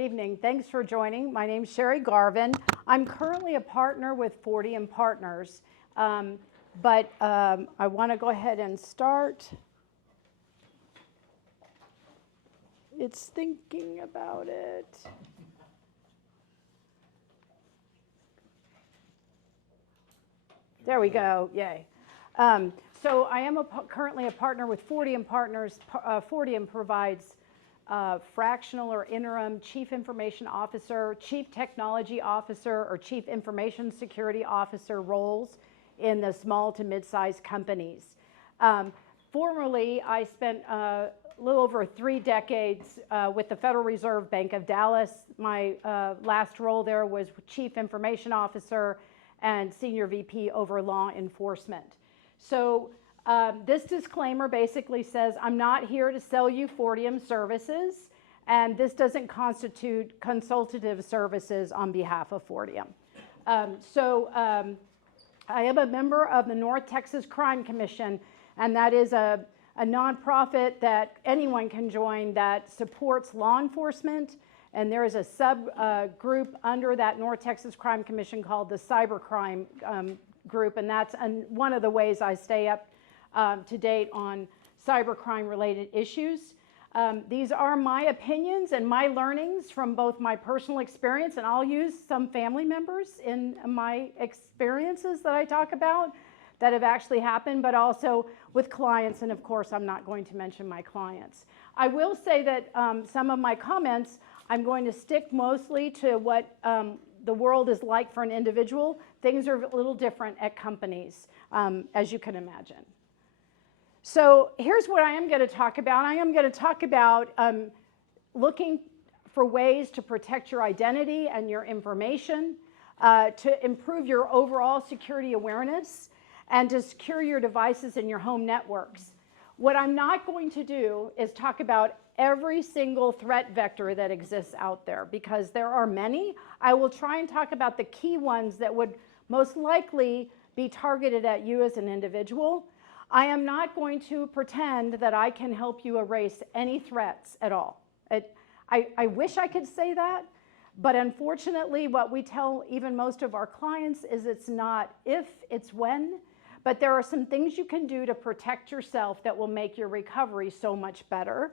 Good evening. Thanks for joining. My name is Sherry Garvin. I'm currently a partner with Fortium Partners, but I want to go ahead and start. It's thinking about it. There we go. Yay. So I am currently a partner with Fortium Partners. Fortium provides fractional or interim chief information officer, chief technology officer, or chief information security officer roles in the small to mid-sized companies. Formerly, I spent a little over 3 decades with the Federal Reserve Bank of Dallas. My last role there was chief information officer and senior VP over law enforcement. So this disclaimer basically says I'm not here to sell you Fortium services, and this doesn't constitute consultative services on behalf of Fortium. I am a member of the North Texas Crime Commission, and that is a nonprofit that anyone can join that supports law enforcement, and there is a subgroup under that North Texas Crime Commission called the Cybercrime Group, and that's one of the ways I stay up to date on cybercrime related issues. These are my opinions and my learnings from both my personal experience, and I'll use some family members in my experiences that I talk about that have actually happened, but also with clients, and of course I'm not going to mention my clients. I will say that some of my comments, I'm going to stick mostly to what the world is like for an individual. Things are a little different at companies, as you can imagine. So here's what I am going to talk about. I am going to talk about looking for ways to protect your identity and your information, to improve your overall security awareness, and to secure your devices and your home networks. What I'm not going to do is talk about every single threat vector that exists out there, because there are many. I will try and talk about the key ones that would most likely be targeted at you as an individual. I am not going to pretend that I can help you erase any threats at all. I wish I could say that, but unfortunately what we tell even most of our clients is it's not if, it's when. But there are some things you can do to protect yourself that will make your recovery so much better.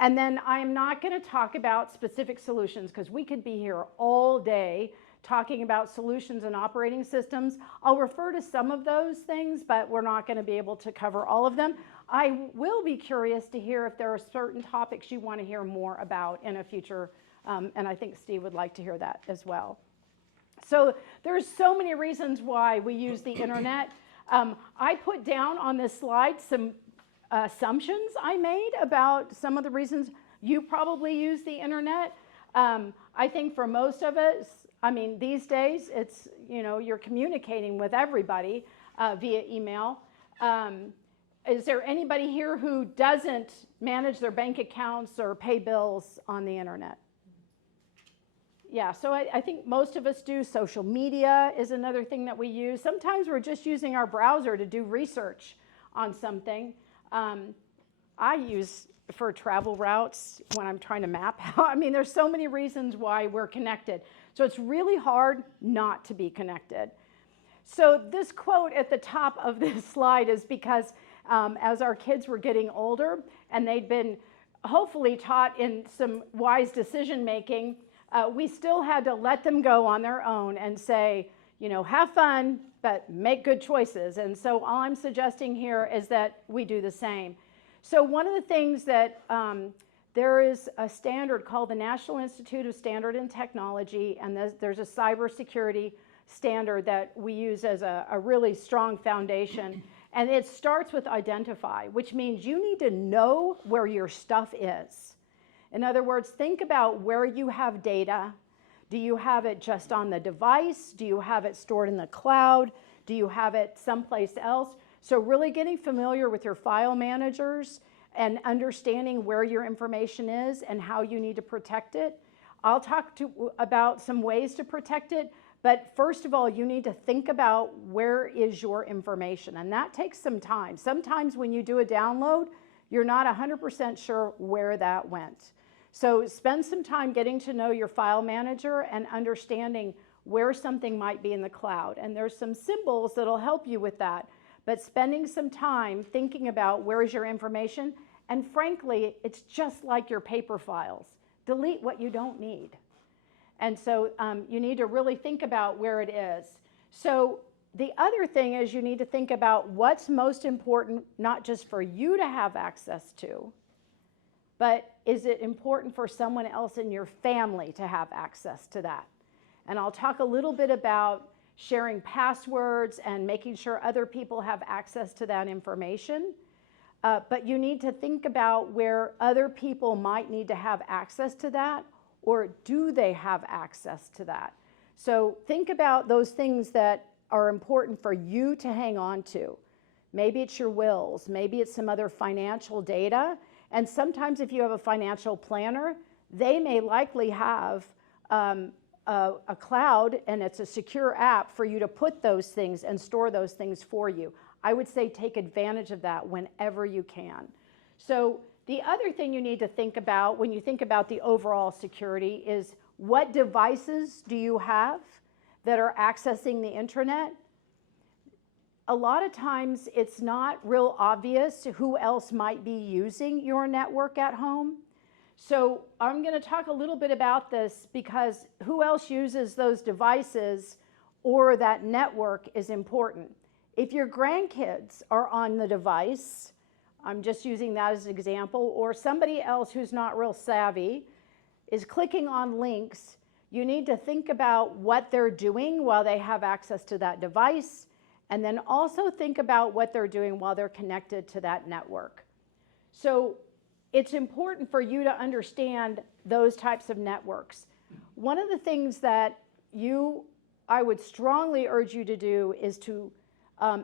And then I am not going to talk about specific solutions, because we could be here all day talking about solutions and operating systems. I'll refer to some of those things, but we're not going to be able to cover all of them. I will be curious to hear if there are certain topics you want to hear more about in a future, and I think Steve would like to hear that as well. So there's so many reasons why we use the internet. I put down on this slide some assumptions I made about some of the reasons you probably use the internet. I think for most of us, I mean, these days it's, you're communicating with everybody via email. Is there anybody here who doesn't manage their bank accounts or pay bills on the internet? Yeah, so I think most of us do. Social media is another thing that we use. Sometimes we're just using our browser to do research on something. I use for travel routes when I'm trying to map out. I mean, there's so many reasons why we're connected. So it's really hard not to be connected. So this quote at the top of this slide is because as our kids were getting older and they'd been hopefully taught in some wise decision making, we still had to let them go on their own and say, have fun, but make good choices. And so all I'm suggesting here is that we do the same. So one of the things that there is a standard called the National Institute of Standard and Technology, and there's a cybersecurity standard that we use as a really strong foundation. And it starts with identify, which means you need to know where your stuff is. In other words, think about where you have data. Do you have it just on the device? Do you have it stored in the cloud? Do you have it someplace else? So really getting familiar with your file managers and understanding where your information is and how you need to protect it. I'll talk about some ways to protect it, but first of all, you need to think about where is your information, and that takes some time. Sometimes when you do a download, you're not 100% sure where that went. So spend some time getting to know your file manager and understanding where something might be in the cloud. And there's some symbols that'll help you with that. But spending some time thinking about where is your information, and frankly, it's just like your paper files. Delete what you don't need. And so you need to really think about where it is. So the other thing is you need to think about what's most important, not just for you to have access to, but is it important for someone else in your family to have access to that? And I'll talk a little bit about sharing passwords and making sure other people have access to that information. But you need to think about where other people might need to have access to that, or do they have access to that? So think about those things that are important for you to hang on to. Maybe it's your wills, maybe it's some other financial data. And sometimes if you have a financial planner, they may likely have a cloud, and it's a secure app for you to put those things and store those things for you. I would say take advantage of that whenever you can. So the other thing you need to think about when you think about the overall security is, what devices do you have that are accessing the internet? A lot of times it's not real obvious who else might be using your network at home. So I'm going to talk a little bit about this, because who else uses those devices or that network is important. If your grandkids are on the device, I'm just using that as an example, or somebody else who's not real savvy is clicking on links, you need to think about what they're doing while they have access to that device, and then also think about what they're doing while they're connected to that network. So it's important for you to understand those types of networks. One of the things that I would strongly urge you to do is to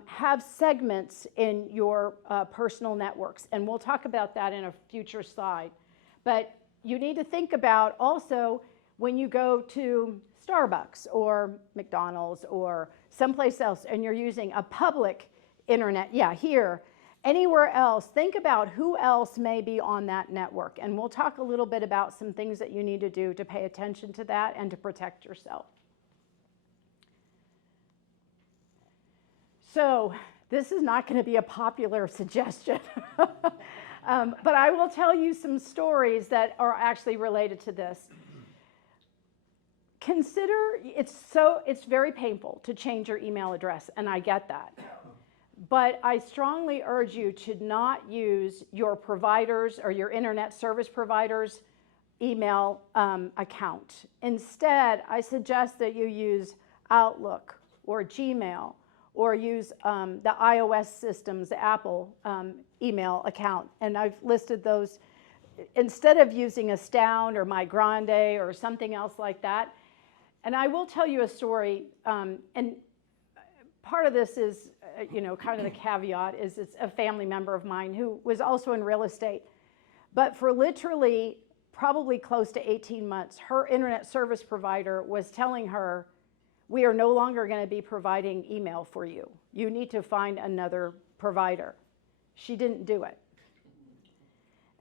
have segments in your personal networks, and we'll talk about that in a future slide. But you need to think about also when you go to Starbucks or McDonald's or someplace else and you're using a public internet, here, anywhere else, think about who else may be on that network. And we'll talk a little bit about some things that you need to do to pay attention to that and to protect yourself. So this is not going to be a popular suggestion, but I will tell you some stories that are actually related to this. Consider, it's very painful to change your email address, and I get that. But I strongly urge you to not use your providers or your internet service providers' email account. Instead, I suggest that you use Outlook or Gmail, or use the iOS systems, the Apple email account. And I've listed those. Instead of using Astound or MyGrande or something else like that. And I will tell you a story, and part of this is, kind of the caveat is it's a family member of mine who was also in real estate. But for literally probably close to 18 months, her internet service provider was telling her, we are no longer going to be providing email for you. You need to find another provider. She didn't do it.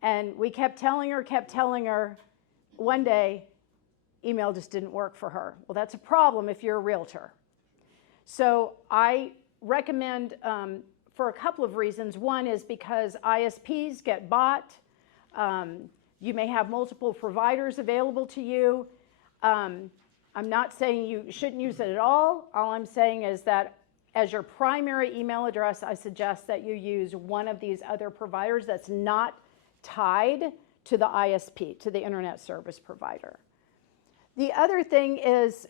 And we kept telling her, one day, email just didn't work for her. Well, that's a problem if you're a realtor. So I recommend for a couple of reasons. One is because ISPs get bought. You may have multiple providers available to you. I'm not saying you shouldn't use it at all. All I'm saying is that as your primary email address, I suggest that you use one of these other providers that's not tied to the ISP, to the internet service provider. The other thing is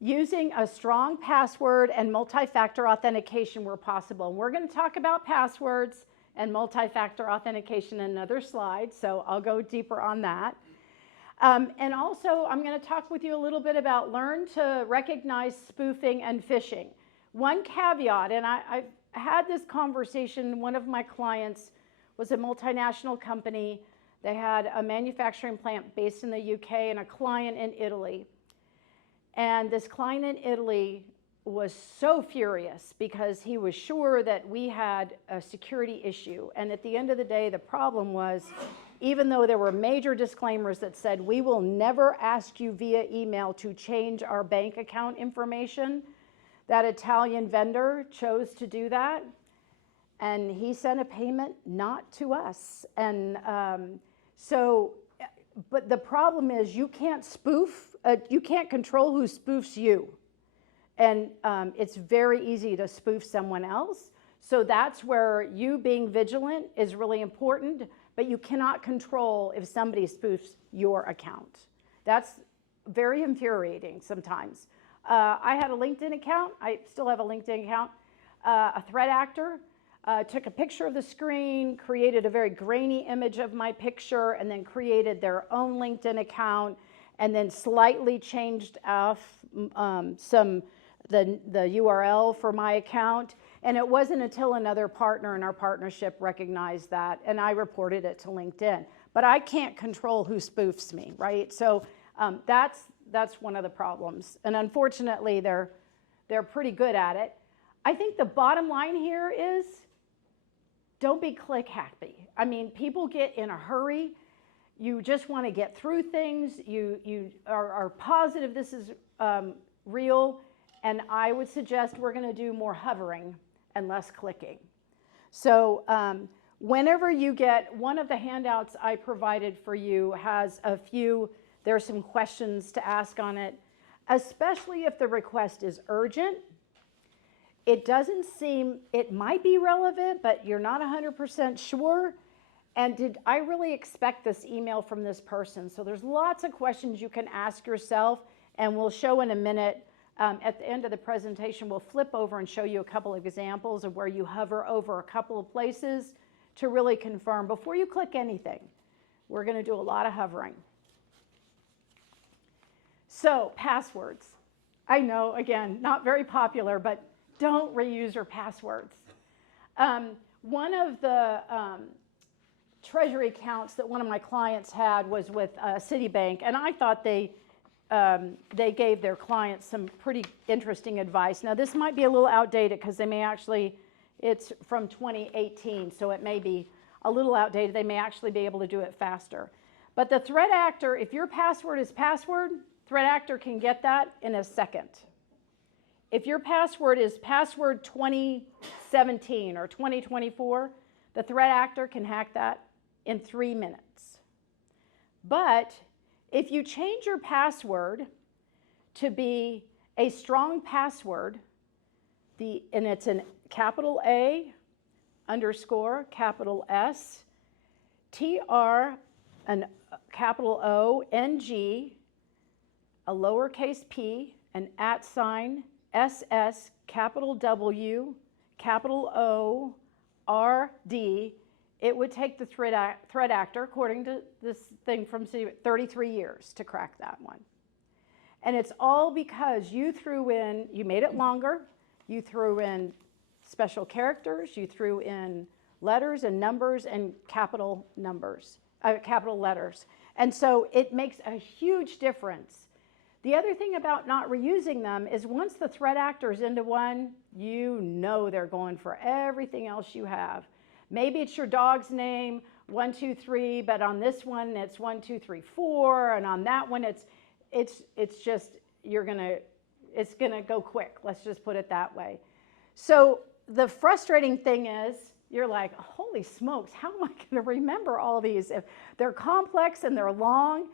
using a strong password and multi-factor authentication where possible. And we're going to talk about passwords and multi-factor authentication in another slide, so I'll go deeper on that. And also, I'm going to talk with you a little bit about learn to recognize spoofing and phishing. One caveat, and I've had this conversation, one of my clients was a multinational company. They had a manufacturing plant based in the UK and a client in Italy. And this client in Italy was so furious because he was sure that we had a security issue. And at the end of the day, the problem was even though there were major disclaimers that said, we will never ask you via email to change our bank account information, that Italian vendor chose to do that. And he sent a payment not to us. And but the problem is you can't spoof, you can't control who spoofs you. And it's very easy to spoof someone else. So that's where you being vigilant is really important, but you cannot control if somebody spoofs your account. That's very infuriating sometimes. I had a LinkedIn account. I still have a LinkedIn account. A threat actor took a picture of the screen, created a very grainy image of my picture, and then created their own LinkedIn account, and then slightly changed off the URL for my account. And it wasn't until another partner in our partnership recognized that, and I reported it to LinkedIn. But I can't control who spoofs me, right? So that's one of the problems. And unfortunately, they're pretty good at it. I think the bottom line here is don't be click happy. I mean, people get in a hurry. You just want to get through things. You are positive this is real. And I would suggest we're going to do more hovering and less clicking. So whenever you get, one of the handouts I provided for you has a few, there's some questions to ask on it, especially if the request is urgent. It doesn't seem, it might be relevant, but you're not 100% sure. And did I really expect this email from this person? So there's lots of questions you can ask yourself, and we'll show in a minute. At the end of the presentation, we'll flip over and show you a couple of examples of where you hover over a couple of places to really confirm before you click anything. We're going to do a lot of hovering. So, passwords. I know, again, not very popular, but don't reuse your passwords. One of the treasury accounts that one of my clients had was with Citibank, and I thought they gave their clients some pretty interesting advice. Now, this might be a little outdated because they may actually, it's from 2018, so it may be a little outdated. They may actually be able to do it faster. But the threat actor, if your password is password, threat actor can get that in a second. If your password is password 2017 or 2024, the threat actor can hack that in 3 minutes. But if you change your password to be a strong password, and it's in capital A underscore capital S, TR, an capital O, NG, a lowercase p, an @ SS, capital W, capital O, RD, it would take the threat actor, according to this thing from 33 years to crack that one. And it's all because you threw in, you made it longer, you threw in special characters, you threw in letters and numbers and capital numbers, capital letters. And so it makes a huge difference. The other thing about not reusing them is once the threat actor is into one, you know they're going for everything else you have. Maybe it's your dog's name, 1, 2, 3, but on this one it's 1, 2, 3, 4, and on that one it's just it's gonna go quick. Let's just put it that way. So the frustrating thing is you're like, holy smokes, how am I gonna remember all these? If they're complex and they're long,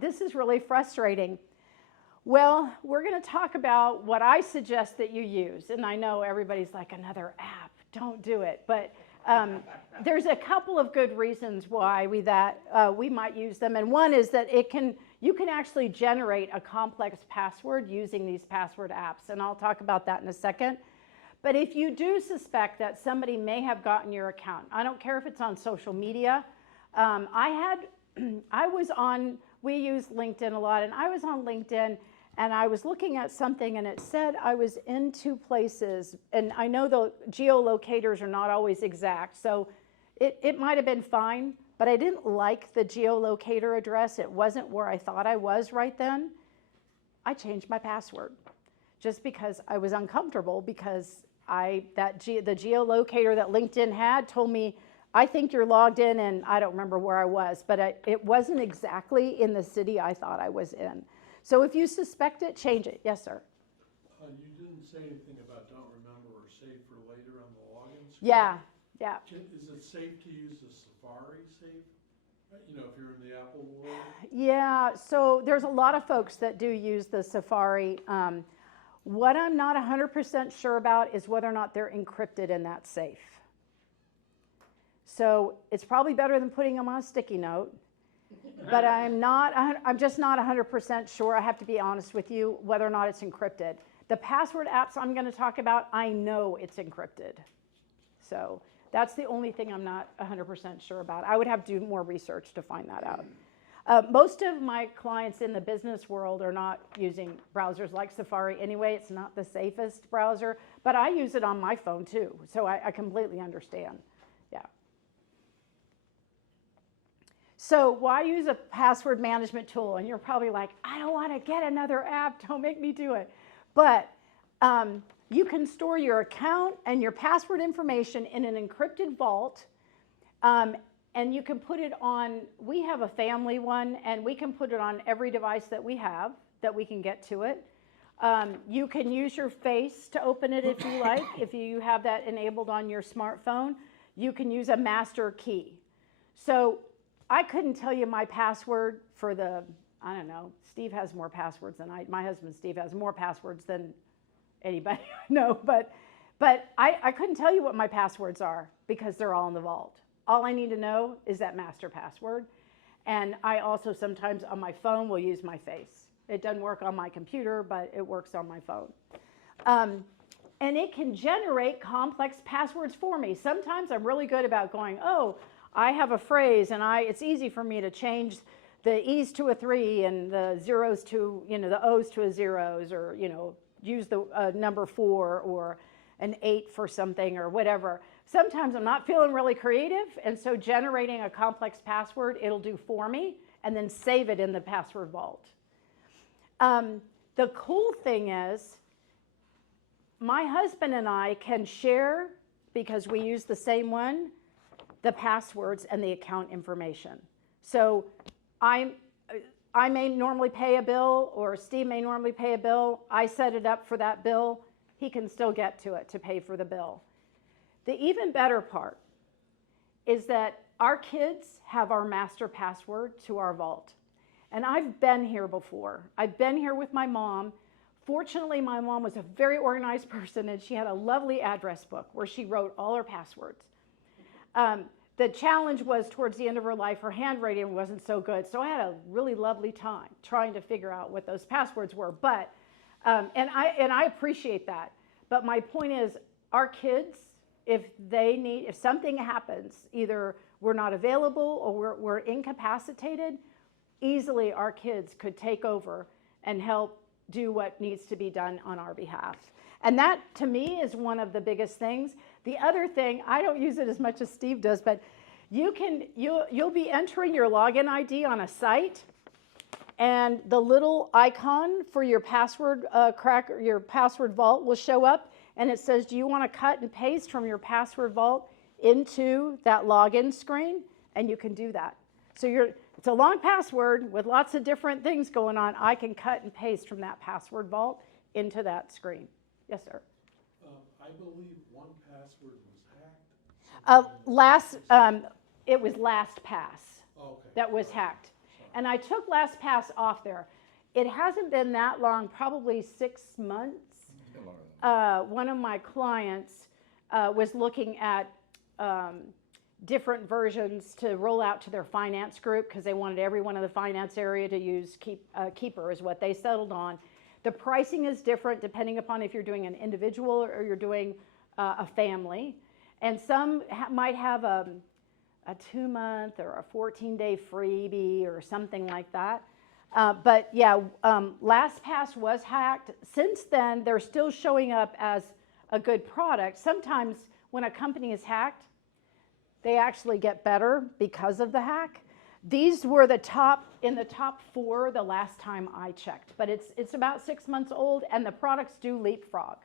this is really frustrating. Well, we're going to talk about what I suggest that you use, and I know everybody's like, another app, don't do it, but there's a couple of good reasons why we might use them, and one is that you can actually generate a complex password using these password apps, and I'll talk about that in a second. But if you do suspect that somebody may have gotten your account, I don't care if it's on social media. We use LinkedIn a lot, and I was on LinkedIn and I was looking at something and it said I was in 2 places, and I know the geolocators are not always exact, so it might have been fine, but I didn't like the geolocator address. It wasn't where I thought I was right then. I changed my password just because I was uncomfortable, because the geolocator that LinkedIn had told me I think you're logged in, and I don't remember where I was, but it wasn't exactly in the city I thought I was in. So if you suspect it, change it. Yes, sir. You didn't say anything about don't remember or save for later on the login screen. Yeah, yeah. Is it safe to use the Safari save? You know, if you're in the Apple world? Yeah, so there's a lot of folks that do use the Safari. What I'm not 100% sure about is whether or not they're encrypted in that safe. So it's probably better than putting them on a sticky note, but I'm just not 100% sure. I have to be honest with you whether or not it's encrypted. The password apps I'm going to talk about, I know it's encrypted. So that's the only thing I'm not 100% sure about. I would have to do more research to find that out. Most of my clients in the business world are not using browsers like Safari anyway. It's not the safest browser, but I use it on my phone too, so I completely understand. Yeah. So why use a password management tool? And you're probably like, I don't want to get another app. Don't make me do it. But you can store your account and your password information in an encrypted vault, and you can put it on, we have a family one, and we can put it on every device that we have, that we can get to it. You can use your face to open it if you like, if you have that enabled on your smartphone. You can use a master key. So I couldn't tell you my password for the, I don't know, Steve has more passwords than my husband Steve has more passwords than anybody I know, but I couldn't tell you what my passwords are because they're all in the vault. All I need to know is that master password. And I also sometimes on my phone will use my face. It doesn't work on my computer, but it works on my phone. And it can generate complex passwords for me. Sometimes I'm really good about going, oh, I have a phrase, and it's easy for me to change the E's to a 3 and the zeros to, the O's to a zeros, or, use the number 4 or an 8 for something or whatever. Sometimes I'm not feeling really creative, and so generating a complex password, it'll do for me, and then save it in the password vault. The cool thing is, my husband and I can share, because we use the same one, the passwords and the account information. So I may normally pay a bill, or Steve may normally pay a bill. I set it up for that bill. He can still get to it to pay for the bill. The even better part is that our kids have our master password to our vault. And I've been here before. I've been here with my mom. Fortunately, my mom was a very organized person, and she had a lovely address book where she wrote all her passwords. The challenge was towards the end of her life, her handwriting wasn't so good. So I had a really lovely time trying to figure out what those passwords were. But, and I appreciate that. But my point is, our kids, if something happens, either we're not available or we're incapacitated, easily our kids could take over and help do what needs to be done on our behalf. And that, to me, is one of the biggest things. The other thing, I don't use it as much as Steve does, but you'll be entering your login ID on a site, and the little icon for your password your password vault will show up, and it says, do you want to cut and paste from your password vault into that login screen? And you can do that. So it's a long password with lots of different things going on. I can cut and paste from that password vault into that screen. Yes, sir. I believe 1Password was hacked. It was LastPass Okay. that was hacked. And I took LastPass off there. It hasn't been that long, probably 6 months. One of my clients was looking at different versions to roll out to their finance group because they wanted everyone in the finance area to use Keeper is what they settled on. The pricing is different depending upon if you're doing an individual or you're doing a family. And some might have a 2-month or a 14-day freebie or something like that. But yeah, LastPass was hacked. Since then, they're still showing up as a good product. Sometimes when a company is hacked, they actually get better because of the hack. These were in the top 4 the last time I checked, but it's about 6 months old, and the products do leapfrog.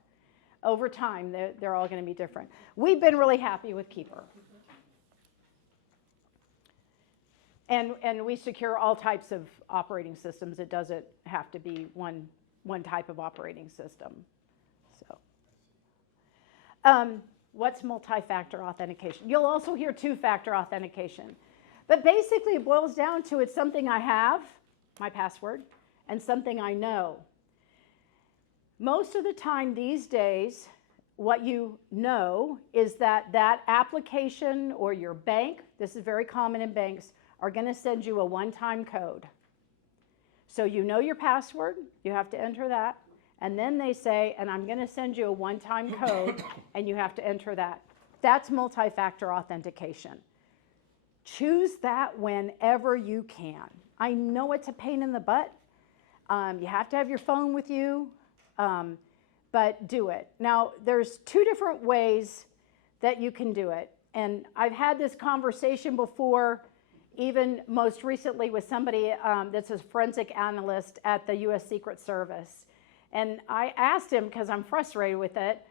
Over time, they're all going to be different. We've been really happy with Keeper. And we secure all types of operating systems. It doesn't have to be one type of operating system. So, what's multi-factor authentication? You'll also hear two-factor authentication. But basically it boils down to it's something I have, my password, and something I know. Most of the time these days, what you know is that that application or your bank, this is very common in banks, are going to send you a one-time code. So you know your password, you have to enter that, and then they say, and I'm going to send you a one-time code, and you have to enter that. That's multi-factor authentication. Choose that whenever you can. I know it's a pain in the butt. You have to have your phone with you, but do it. Now, there's two different ways that you can do it. And I've had this conversation before, even most recently with somebody that's a forensic analyst at the U.S. Secret Service. And I asked him, because I'm frustrated with it,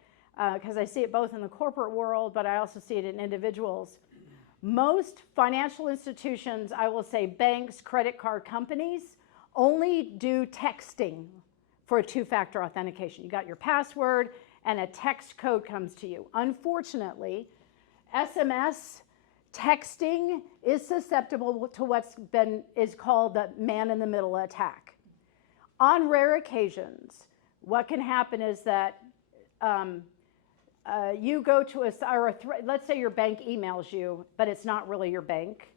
because I see it both in the corporate world, but I also see it in individuals. Most financial institutions, I will say banks, credit card companies, only do texting for a two-factor authentication. You got your password and a text code comes to you. Unfortunately, SMS texting is susceptible to what's is called the man-in-the-middle attack. On rare occasions, what can happen is that you go to let's say your bank emails you, but it's not really your bank,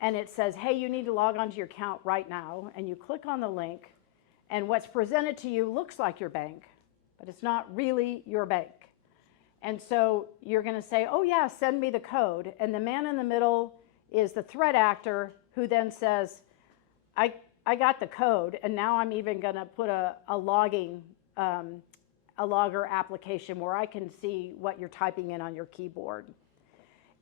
and it says, hey, you need to log onto your account right now, and you click on the link, and what's presented to you looks like your bank, but it's not really your bank. And so you're going to say, oh yeah, send me the code, and the man in the middle is the threat actor who then says, I got the code, and now I'm even going to put a logger application where I can see what you're typing in on your keyboard.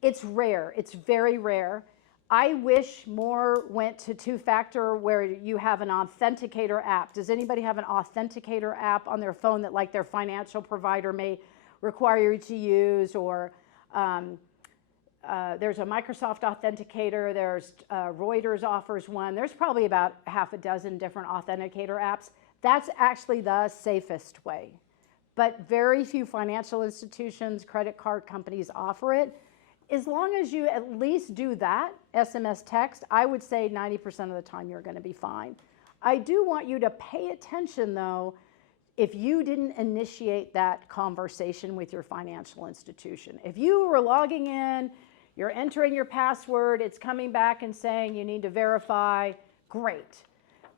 It's rare. It's very rare. I wish more went to two-factor where you have an authenticator app. Does anybody have an authenticator app on their phone that like their financial provider may require you to use? Or there's a Microsoft Authenticator. There's Reuters offers one. There's probably about half a dozen different authenticator apps. That's actually the safest way. But very few financial institutions, credit card companies offer it. As long as you at least do that, SMS text, I would say 90% of the time you're going to be fine. I do want you to pay attention, though, if you didn't initiate that conversation with your financial institution. If you were logging in, you're entering your password, it's coming back and saying you need to verify, great.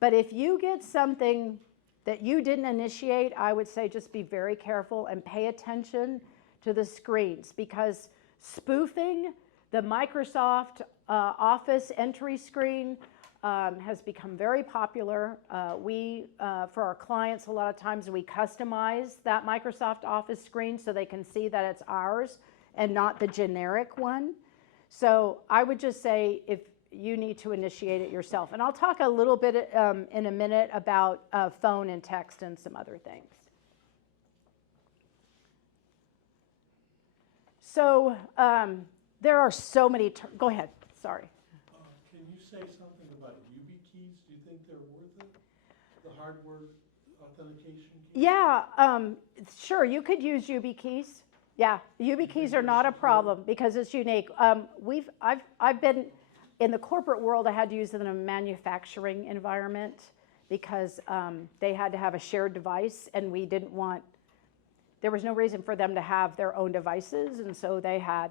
But if you get something that you didn't initiate, I would say just be very careful and pay attention to the screens, because spoofing the Microsoft Office entry screen has become very popular. For our clients, a lot of times we customize that Microsoft Office screen so they can see that it's ours and not the generic one. So I would just say if you need to initiate it yourself. And I'll talk a little bit in a minute about phone and text and some other things. So there are so many, go ahead, sorry. Can you say something about YubiKeys? Do you think they're worth it? The hardware authentication keys? Yeah, sure, you could use YubiKeys. Yeah, YubiKeys are not a problem because it's unique. I've been in the corporate world. I had to use them in a manufacturing environment because they had to have a shared device, and we didn't want. There was no reason for them to have their own devices, and so they had,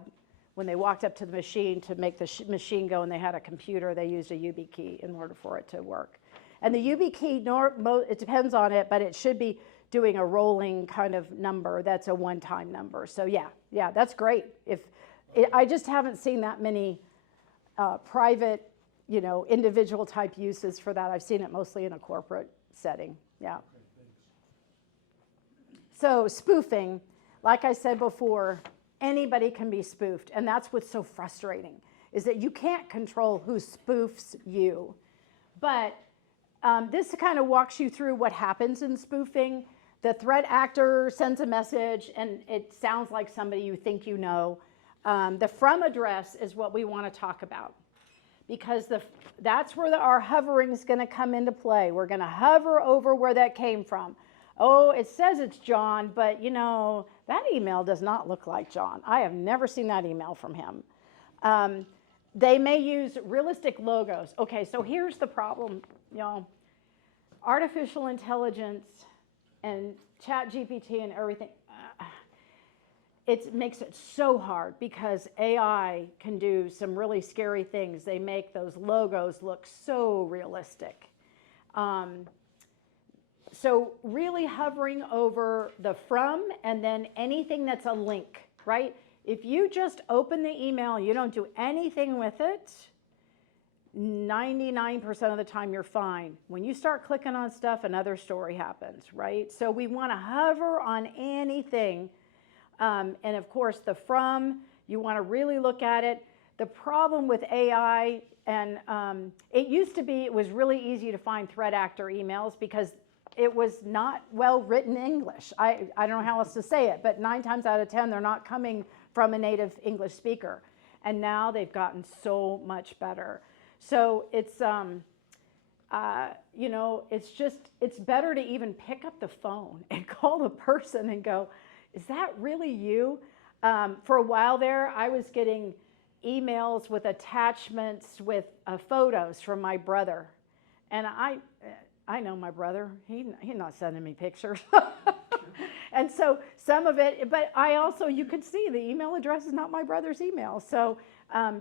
when they walked up to the machine to make the machine go and they had a computer, they used a YubiKey in order for it to work. And the YubiKey, it depends on it, but it should be doing a rolling kind of number. That's a one-time number. So yeah, that's great. I just haven't seen that many private, individual type uses for that. I've seen it mostly in a corporate setting, yeah. So spoofing, like I said before, anybody can be spoofed, and that's what's so frustrating, is that you can't control who spoofs you. But this kind of walks you through what happens in spoofing. The threat actor sends a message, and it sounds like somebody you think you know. The from address is what we want to talk about. because that's where our hovering is going to come into play. We're going to hover over where that came from. Oh, it says it's John, but that email does not look like John. I have never seen that email from him. They may use realistic logos. Okay, so here's the problem, y'all. Artificial intelligence and ChatGPT and everything, it makes it so hard because AI can do some really scary things. They make those logos look so realistic. So really hovering over the from and then anything that's a link, right? If you just open the email, you don't do anything with it, 99% of the time you're fine. When you start clicking on stuff, another story happens, right? So we want to hover on anything. And of course, the from, you want to really look at it. The problem with AI, and it used to be, it was really easy to find threat actor emails because it was not well written English. I don't know how else to say it, but 9 times out of 10, they're not coming from a native English speaker. And now they've gotten so much better. So it's, it's better to even pick up the phone and call the person and go, is that really you? For a while there, I was getting emails with attachments with photos from my brother. And I know my brother. He's not sending me pictures. And so some of it, but you could see the email address is not my brother's email. So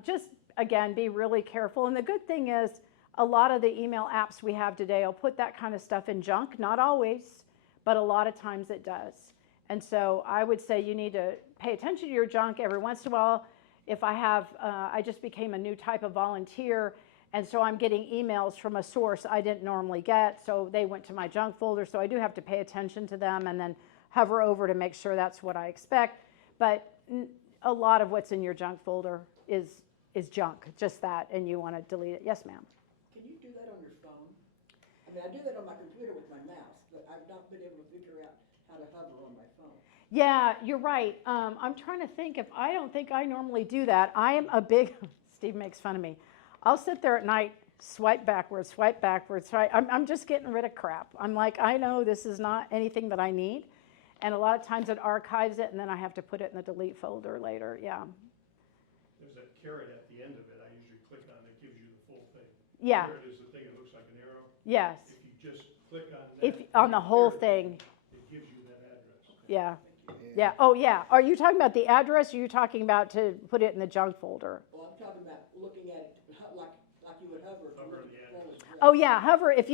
just, again, be really careful. And the good thing is a lot of the email apps we have today will put that kind of stuff in junk. Not always, but a lot of times it does. And so I would say you need to pay attention to your junk every once in a while. If I just became a new type of volunteer, and so I'm getting emails from a source I didn't normally get, so they went to my junk folder, so I do have to pay attention to them and then hover over to make sure that's what I expect. But a lot of what's in your junk folder is junk, just that, and you want to delete it. Yes, ma'am? Can you do that on your phone? I mean, I do that on my computer with my mouse, but I've not been able to figure out how to hover on my phone. Yeah, you're right. I'm trying to think I don't think I normally do that. I am a big, Steve makes fun of me. I'll sit there at night, swipe backwards, I'm just getting rid of crap. I'm like, I know this is not anything that I need. And a lot of times it archives it, and then I have to put it in the delete folder later, yeah. There's that caret at the end of it, I usually click on, it gives you the full thing. Yeah. There it is, the thing that looks like an arrow. Yes. If you just click on that. On the whole caret, thing. It gives you that address. Yeah. Yeah. Oh, yeah. Are you talking about the address, or are you talking about to put it in the junk folder? Well, I'm talking about looking at it like you would hover. Hover on the address. Oh, yeah. Hover. If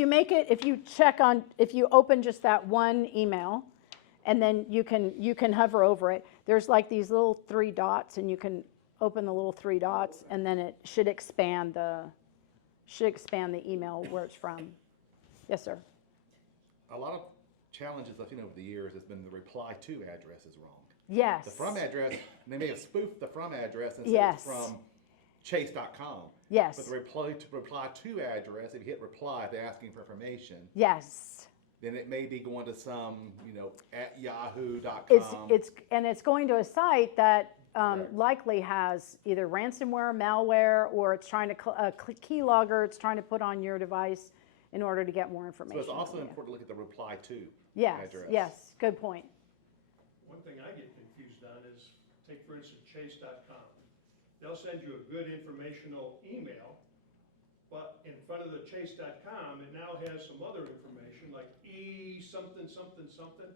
you open just that one email, and then you can hover over it. There's like these little 3 dots, and you can open the little 3 dots, and then it should expand the email where it's from. Yes, sir. A lot of challenges I've seen over the years has been the reply to address is wrong. Yes. The from address, they may have spoofed the from address and said Yes. it's from chase.com. Yes. But the reply to address, if you hit reply, they're asking for information. Yes. Then it may be going to some, at yahoo.com. It's going to a site that Right. likely has either ransomware, malware, or it's trying to keylogger. It's trying to put on your device in order to get more So information. it's also on you. important to look at the reply to Yes. address. Yes. Good point. One thing I get confused on is, take for instance, chase.com. They'll send you a good informational email, but in front of the chase.com, it now has some other information like something,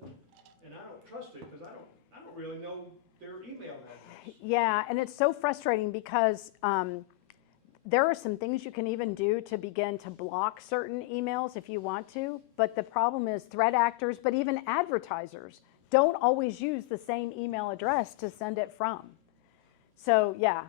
and I don't trust it because I don't really know their email address. Yeah, and it's so frustrating because there are some things you can even do to begin to block certain emails if you want to, but the problem is threat actors, but even advertisers, don't always use the same email address to send it from. So yeah,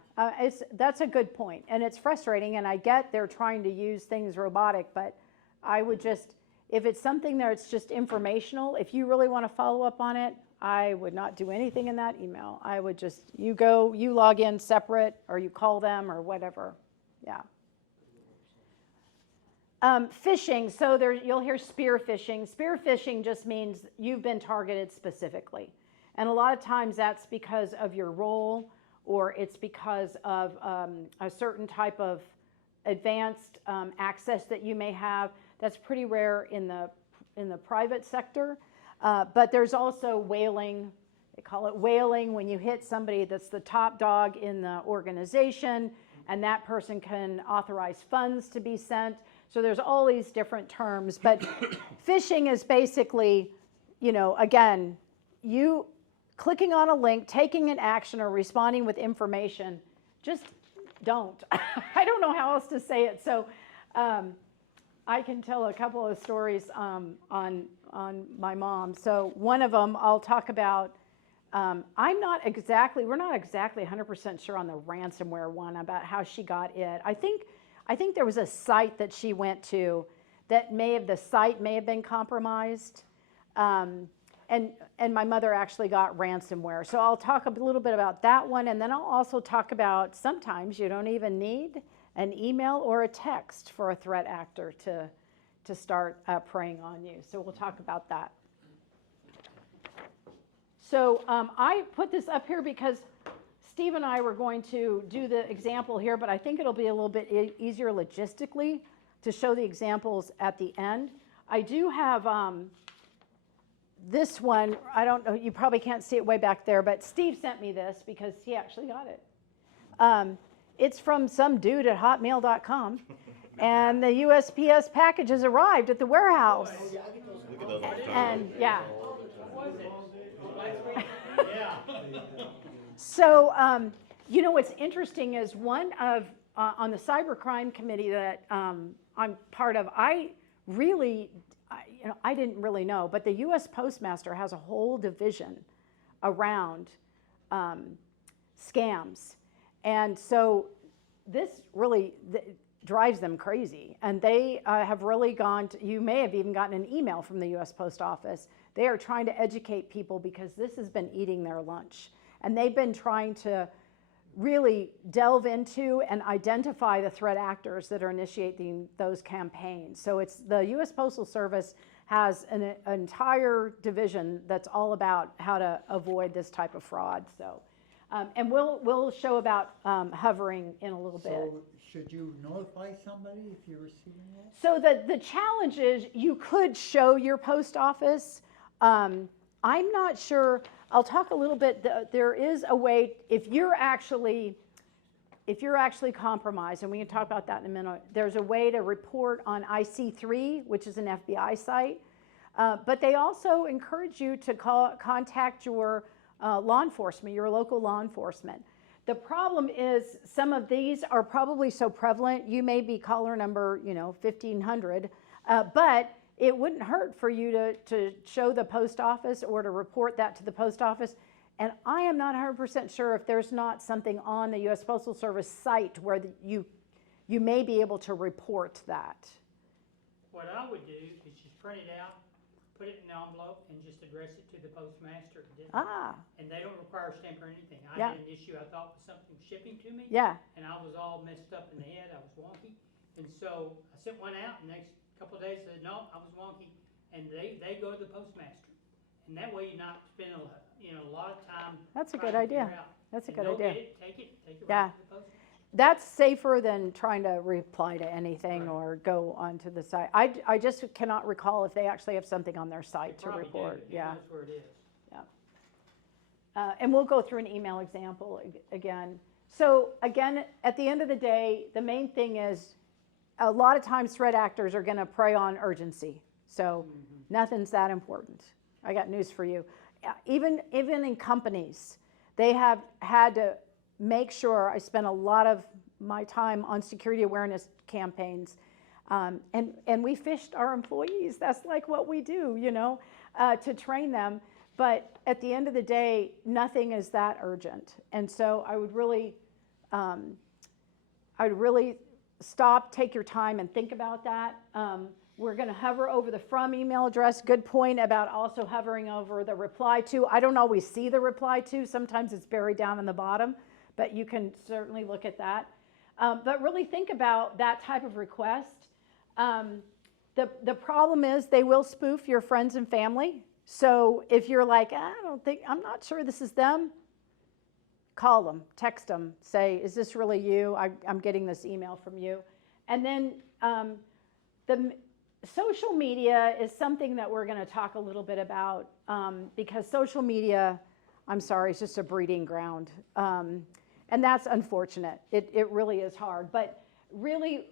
that's a good point, and it's frustrating, and I get they're trying to use things robotic, but I would just, if it's something that's just informational, if you really want to follow up on it, I would not do anything in that email. I would just, you log in separate, or you call them, or whatever. Yeah. Phishing, so you'll hear spear phishing. Spear phishing just means you've been targeted specifically. And a lot of times that's because of your role, or it's because of a certain type of advanced access that you may have. That's pretty rare in the private sector. But there's also whaling. They call it whaling when you hit somebody that's the top dog in the organization, and that person can authorize funds to be sent. So there's all these different terms. But phishing is basically, again, you clicking on a link, taking an action, or responding with information. Just don't. I don't know how else to say it. So I can tell a couple of stories on my mom. So one of them I'll talk about. We're not exactly 100% sure on the ransomware one about how she got it. I think there was a site that she went to that the site may have been compromised. And my mother actually got ransomware. So I'll talk a little bit about that one, and then I'll also talk about sometimes you don't even need an email or a text for a threat actor to start preying on you. So we'll talk about that. So I put this up here because Steve and I were going to do the example here, but I think it'll be a little bit easier logistically to show the examples at the end. I do have this one. I don't know, you probably can't see it way back there, but Steve sent me this because he actually got it. It's from some dude at hotmail.com, and the USPS package has arrived at the warehouse. Look at those. And yeah. So, what's interesting is one of, on the cybercrime committee that I'm part of, I didn't really know, but the U.S. Postmaster has a whole division around scams. And so this really drives them crazy. And they have really you may have even gotten an email from the U.S. Post Office. They are trying to educate people because this has been eating their lunch. And they've been trying to really delve into and identify the threat actors that are initiating those campaigns. So it's the U.S. Postal Service has an entire division that's all about how to avoid this type of fraud. So, and we'll show about hovering in a little bit. So should you notify somebody if you're receiving that? So the challenge is you could show your post office. I'm not sure. I'll talk a little bit. There is a way if you're actually compromised, and we can talk about that in a minute. There's a way to report on IC3, which is an FBI site. But they also encourage you to contact your law enforcement, your local law enforcement. The problem is some of these are probably so prevalent. You may be caller number 1500, but it wouldn't hurt for you to show the post office or to report that to the post office. And I am not 100% sure if there's not something on the U.S. Postal Service site where you may be able to report that. What I would do is just print it out, put it in an envelope, and just address it to the postmaster. And they don't require a stamp or anything. I had an issue I thought was something shipping to me. Yeah. And I was all messed up in the head. I was wonky. And so I sent one out, and the next couple of days said, no, I was wonky. And they go to the postmaster. And that way you're not spending a lot of time. That's a good trying to idea. figure out. That's a And good they'll idea. get it, take it right Yeah. to the postmaster. That's safer than trying to reply to anything or go onto the site. I just cannot recall if they actually have something on their site to Probably report. do. Yeah. That's where it is. And we'll go through an email example again. So again, at the end of the day, the main thing is a lot of times threat actors are going to prey on urgency. So nothing's that important. I got news for you. Even in companies, they have had to make sure. I spent a lot of my time on security awareness campaigns, and we phished our employees. That's like what we do, to train them. But at the end of the day, nothing is that urgent. And so I would really stop, take your time, and think about that. We're going to hover over the from email address. Good point about also hovering over the reply to. I don't always see the reply to. Sometimes it's buried down in the bottom, but you can certainly look at that. But really think about that type of request. The problem is they will spoof your friends and family. So if you're like, I'm not sure this is them, call them, text them, say, is this really you? I'm getting this email from you. And then social media is something that we're going to talk a little bit about because social media, I'm sorry, is just a breeding ground. And that's unfortunate. It really is hard. But really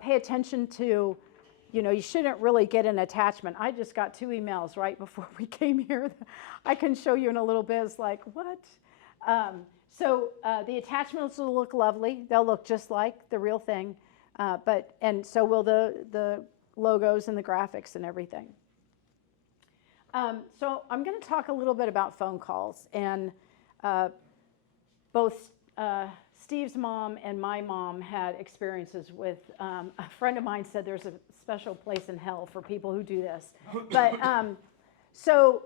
pay attention to, you shouldn't really get an attachment. I just got 2 emails right before we came here. I can show you in a little bit. It's like, what? So the attachments will look lovely. They'll look just like the real thing. And so will the logos and the graphics and everything. So I'm going to talk a little bit about phone calls. And both Steve's mom and my mom had experiences with, a friend of mine said there's a special place in hell for people who do this. But so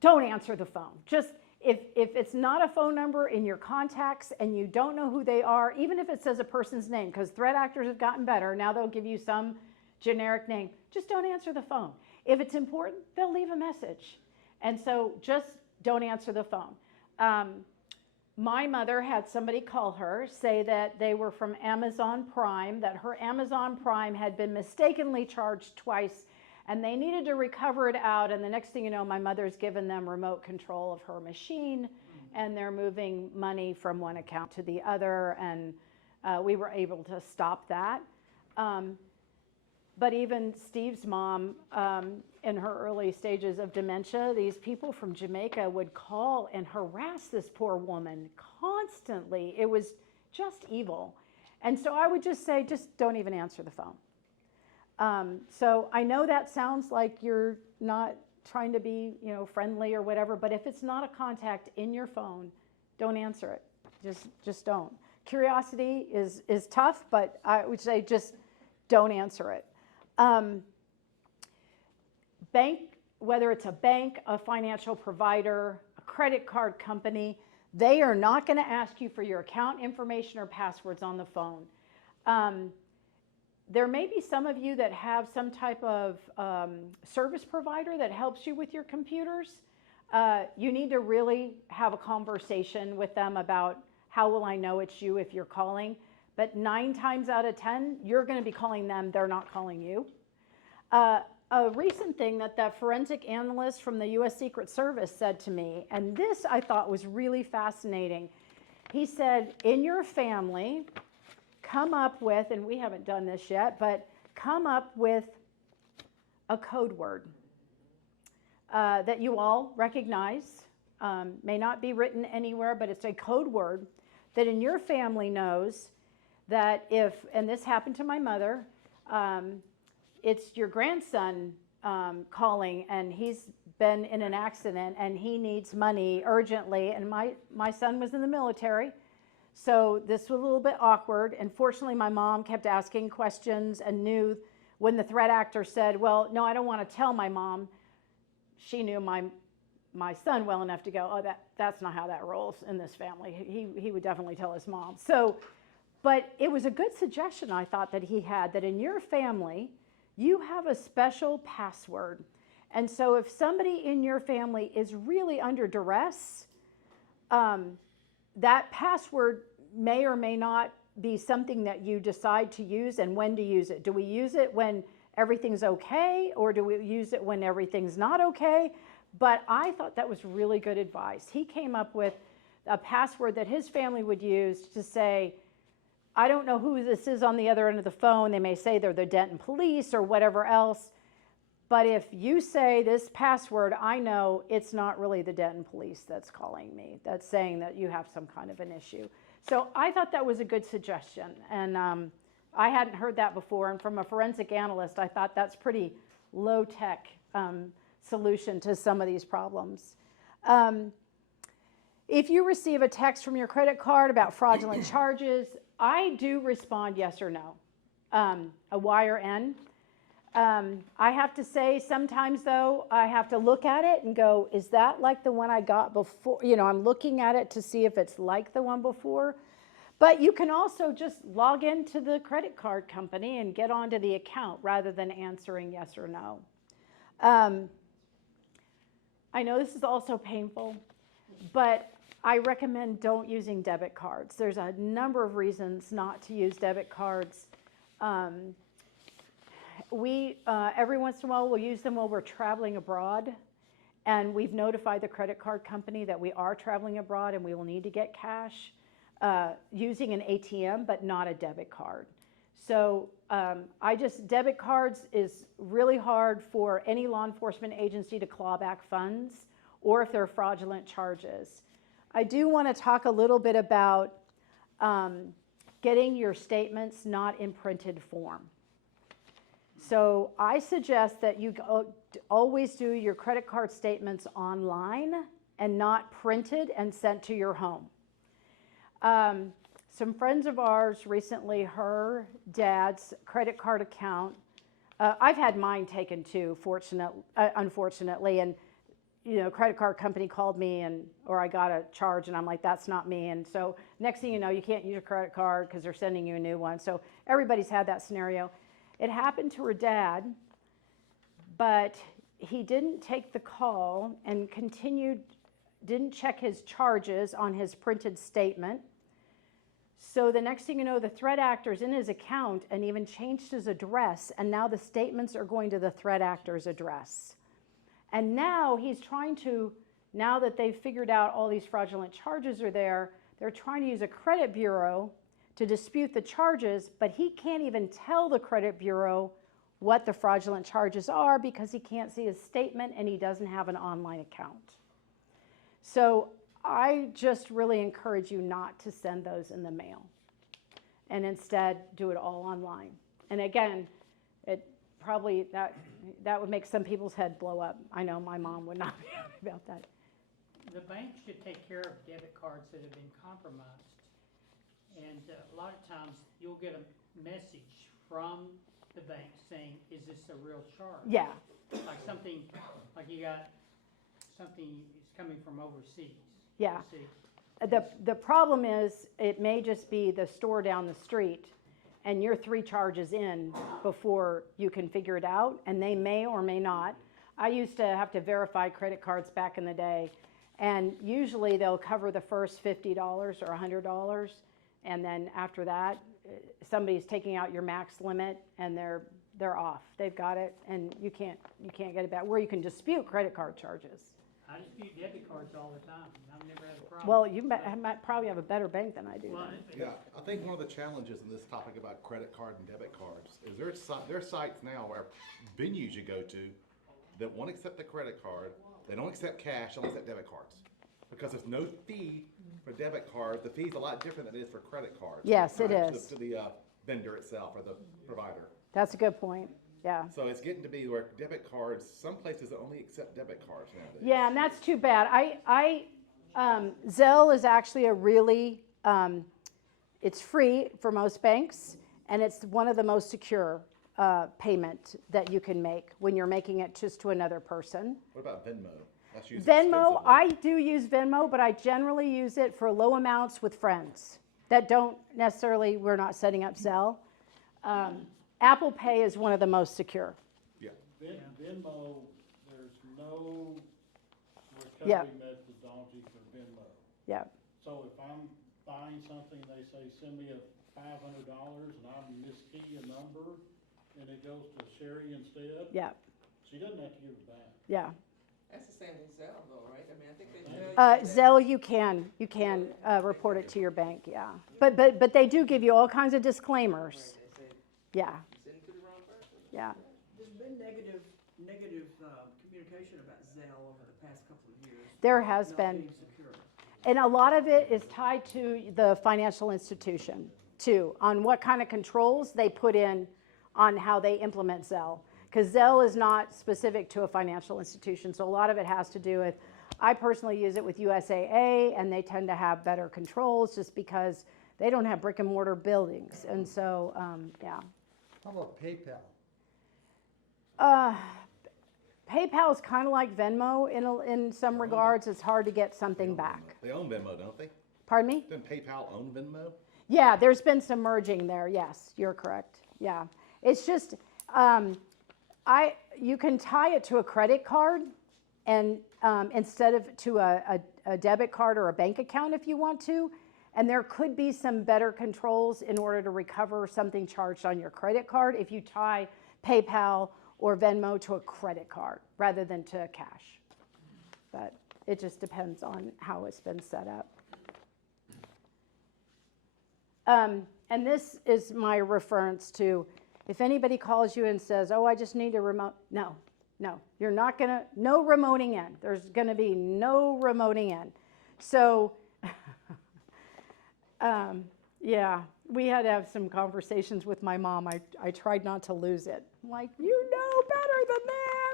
don't answer the phone. Just if it's not a phone number in your contacts and you don't know who they are, even if it says a person's name, because threat actors have gotten better, now they'll give you some generic name, just don't answer the phone. If it's important, they'll leave a message. And so just don't answer the phone. My mother had somebody call her, say that they were from Amazon Prime, that her Amazon Prime had been mistakenly charged twice, and they needed to recover it out. And the next thing you know, my mother's given them remote control of her machine, and they're moving money from one account to the other, and we were able to stop that. But even Steve's mom, in her early stages of dementia, these people from Jamaica would call and harass this poor woman constantly. It was just evil. And so I would just say, just don't even answer the phone. So I know that sounds like you're not trying to be, friendly or whatever, but if it's not a contact in your phone, don't answer it. Just don't. Curiosity is tough, but I would say just don't answer it. Bank, whether it's a bank, a financial provider, a credit card company, they are not going to ask you for your account information or passwords on the phone. There may be some of you that have some type of service provider that helps you with your computers. You need to really have a conversation with them about how will I know it's you if you're calling. But 9 times out of 10, you're going to be calling them. They're not calling you. A recent thing that the forensic analyst from the U.S. Secret Service said to me, and this I thought was really fascinating. He said, in your family, come up with, and we haven't done this yet, but come up with a code word that you all recognize. May not be written anywhere, but it's a code word that in your family knows that if, and this happened to my mother, it's your grandson calling and he's been in an accident and he needs money urgently, and my son was in the military, so this was a little bit awkward. And fortunately my mom kept asking questions and knew when the threat actor said, well, no, I don't want to tell my mom, she knew my son well enough to go, oh, that's not how that rolls in this family. He would definitely tell his mom. So, but it was a good suggestion, I thought, that he had, that in your family, you have a special password. And so if somebody in your family is really under duress, that password may or may not be something that you decide to use, and when to use it. Do we use it when everything's okay, or do we use it when everything's not okay? But I thought that was really good advice. He came up with a password that his family would use to say, I don't know who this is on the other end of the phone. They may say they're the Denton police or whatever else. But if you say this password, I know it's not really the Denton police that's calling me. That's saying that you have some kind of an issue. So I thought that was a good suggestion. And I hadn't heard that before. And from a forensic analyst, I thought that's pretty low-tech solution to some of these problems. If you receive a text from your credit card about fraudulent charges, I do respond yes or no, a Y or N. I have to say sometimes, though, I have to look at it and go, is that like the one I got before? I'm looking at it to see if it's like the one before. But you can also just log into the credit card company and get onto the account rather than answering yes or no. I know this is also painful, but I recommend don't using debit cards. There's a number of reasons not to use debit cards. We, every once in a while, will use them while we're traveling abroad. And we've notified the credit card company that we are traveling abroad and we will need to get cash using an ATM, but not a debit card. So debit cards is really hard for any law enforcement agency to claw back funds or if they're fraudulent charges. I do want to talk a little bit about getting your statements not in printed form. So I suggest that you always do your credit card statements online and not printed and sent to your home. Some friends of ours recently, her dad's credit card account, I've had mine taken too, unfortunately, and credit card company called me or I got a charge and I'm like, that's not me. And so next thing you know, you can't use your credit card because they're sending you a new one. So everybody's had that scenario. It happened to her dad, but he didn't take the call and didn't check his charges on his printed statement. So the next thing you know, the threat actor's in his account and even changed his address, and now the statements are going to the threat actor's address. And now he's trying to, now that they've figured out all these fraudulent charges are there, they're trying to use a credit bureau to dispute the charges, but he can't even tell the credit bureau what the fraudulent charges are because he can't see his statement and he doesn't have an online account. So I just really encourage you not to send those in the mail and instead do it all online. And again, it probably, that would make some people's head blow up. I know my mom would not be happy about that. The bank should take care of debit cards that have been compromised. And a lot of times you'll get a message from the bank saying, is this a real charge? Yeah, Like something, like you got something is coming from overseas. yeah. You see. The problem is it may just be the store down the street and you're 3 charges in before you can figure it out, and they may or may not. I used to have to verify credit cards back in the day, and usually they'll cover the first $50 or $100, and then after that, somebody's taking out your max limit and they're off. They've got it, and you can't get it back. Where you can dispute credit card charges. I dispute debit cards all the time, and I've never had a problem. Well, you might probably have a better bank than I do. Well, then. Yeah, I think one of the challenges in this topic about credit card and debit cards is there are sites now where venues you go to that won't accept the credit card, they don't accept cash, they don't accept debit cards. Because there's no fee for debit card, the fee's a lot different than it is for credit cards. Yes, it To is. the vendor itself or the provider. That's a good point. Yeah. So it's getting to be where debit cards, some places only accept debit cards nowadays. Yeah, and that's too bad. Zelle is actually a really, it's free for most banks, and it's one of the most secure payment that you can make when you're making it just to another person. What about Venmo? That's used Venmo, extensively. I do use Venmo, but I generally use it for low amounts with friends that don't necessarily, we're not setting up Zelle. Apple Pay is one of the most secure. Yeah. Venmo, there's no Yeah. recovery methodology for Venmo. Yeah, So if I'm buying something, they say, send me $500, and I miskey a number, and it goes to Sherry instead, yeah, she doesn't have to give it back. yeah. That's the same with Zelle though, right? I mean, I think they tell you. Zelle, you can report it to your bank, yeah. But they do give you all kinds of disclaimers. They say, Yeah, send it to the wrong person. yeah. There's been negative communication about Zelle over the past couple of years. There has not been. being secure. And a lot of it is tied to the financial institution too, on what kind of controls they put in on how they implement Zelle. Because Zelle is not specific to a financial institution, so a lot of it has to do with, I personally use it with USAA, and they tend to have better controls just because they don't have brick and mortar buildings. And so, yeah. How about PayPal? PayPal is kind of like Venmo in some regards. It's hard to get something back. They own Venmo, don't they? Pardon me? Doesn't PayPal own Venmo? Yeah, there's been some merging there. Yes, you're correct. Yeah. It's just, you can tie it to a credit card, and instead of to a debit card or a bank account if you want to. And there could be some better controls in order to recover something charged on your credit card if you tie PayPal or Venmo to a credit card rather than to cash. But it just depends on how it's been set up. And this is my reference to, if anybody calls you and says, oh, I just need a remote, no, you're not gonna, no remoting in. There's gonna be no remoting in. So, yeah, we had to have some conversations with my mom. I tried not to lose it. I'm like, you know better than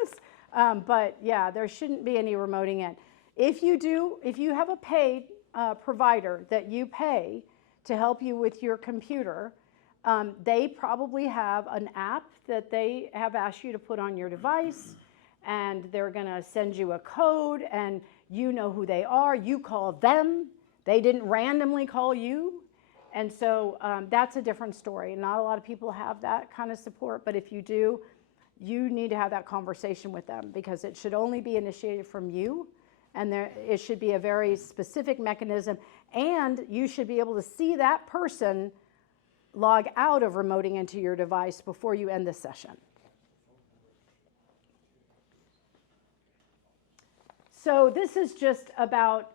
this. But yeah, there shouldn't be any remoting in. If you have a paid provider that you pay to help you with your computer, they probably have an app that they have asked you to put on your device, and they're gonna send you a code, and you know who they are. You call them. They didn't randomly call you. And so that's a different story. Not a lot of people have that kind of support, but if you do, you need to have that conversation with them because it should only be initiated from you, and it should be a very specific mechanism, and you should be able to see that person log out of remoting into your device before you end the session. So this is just about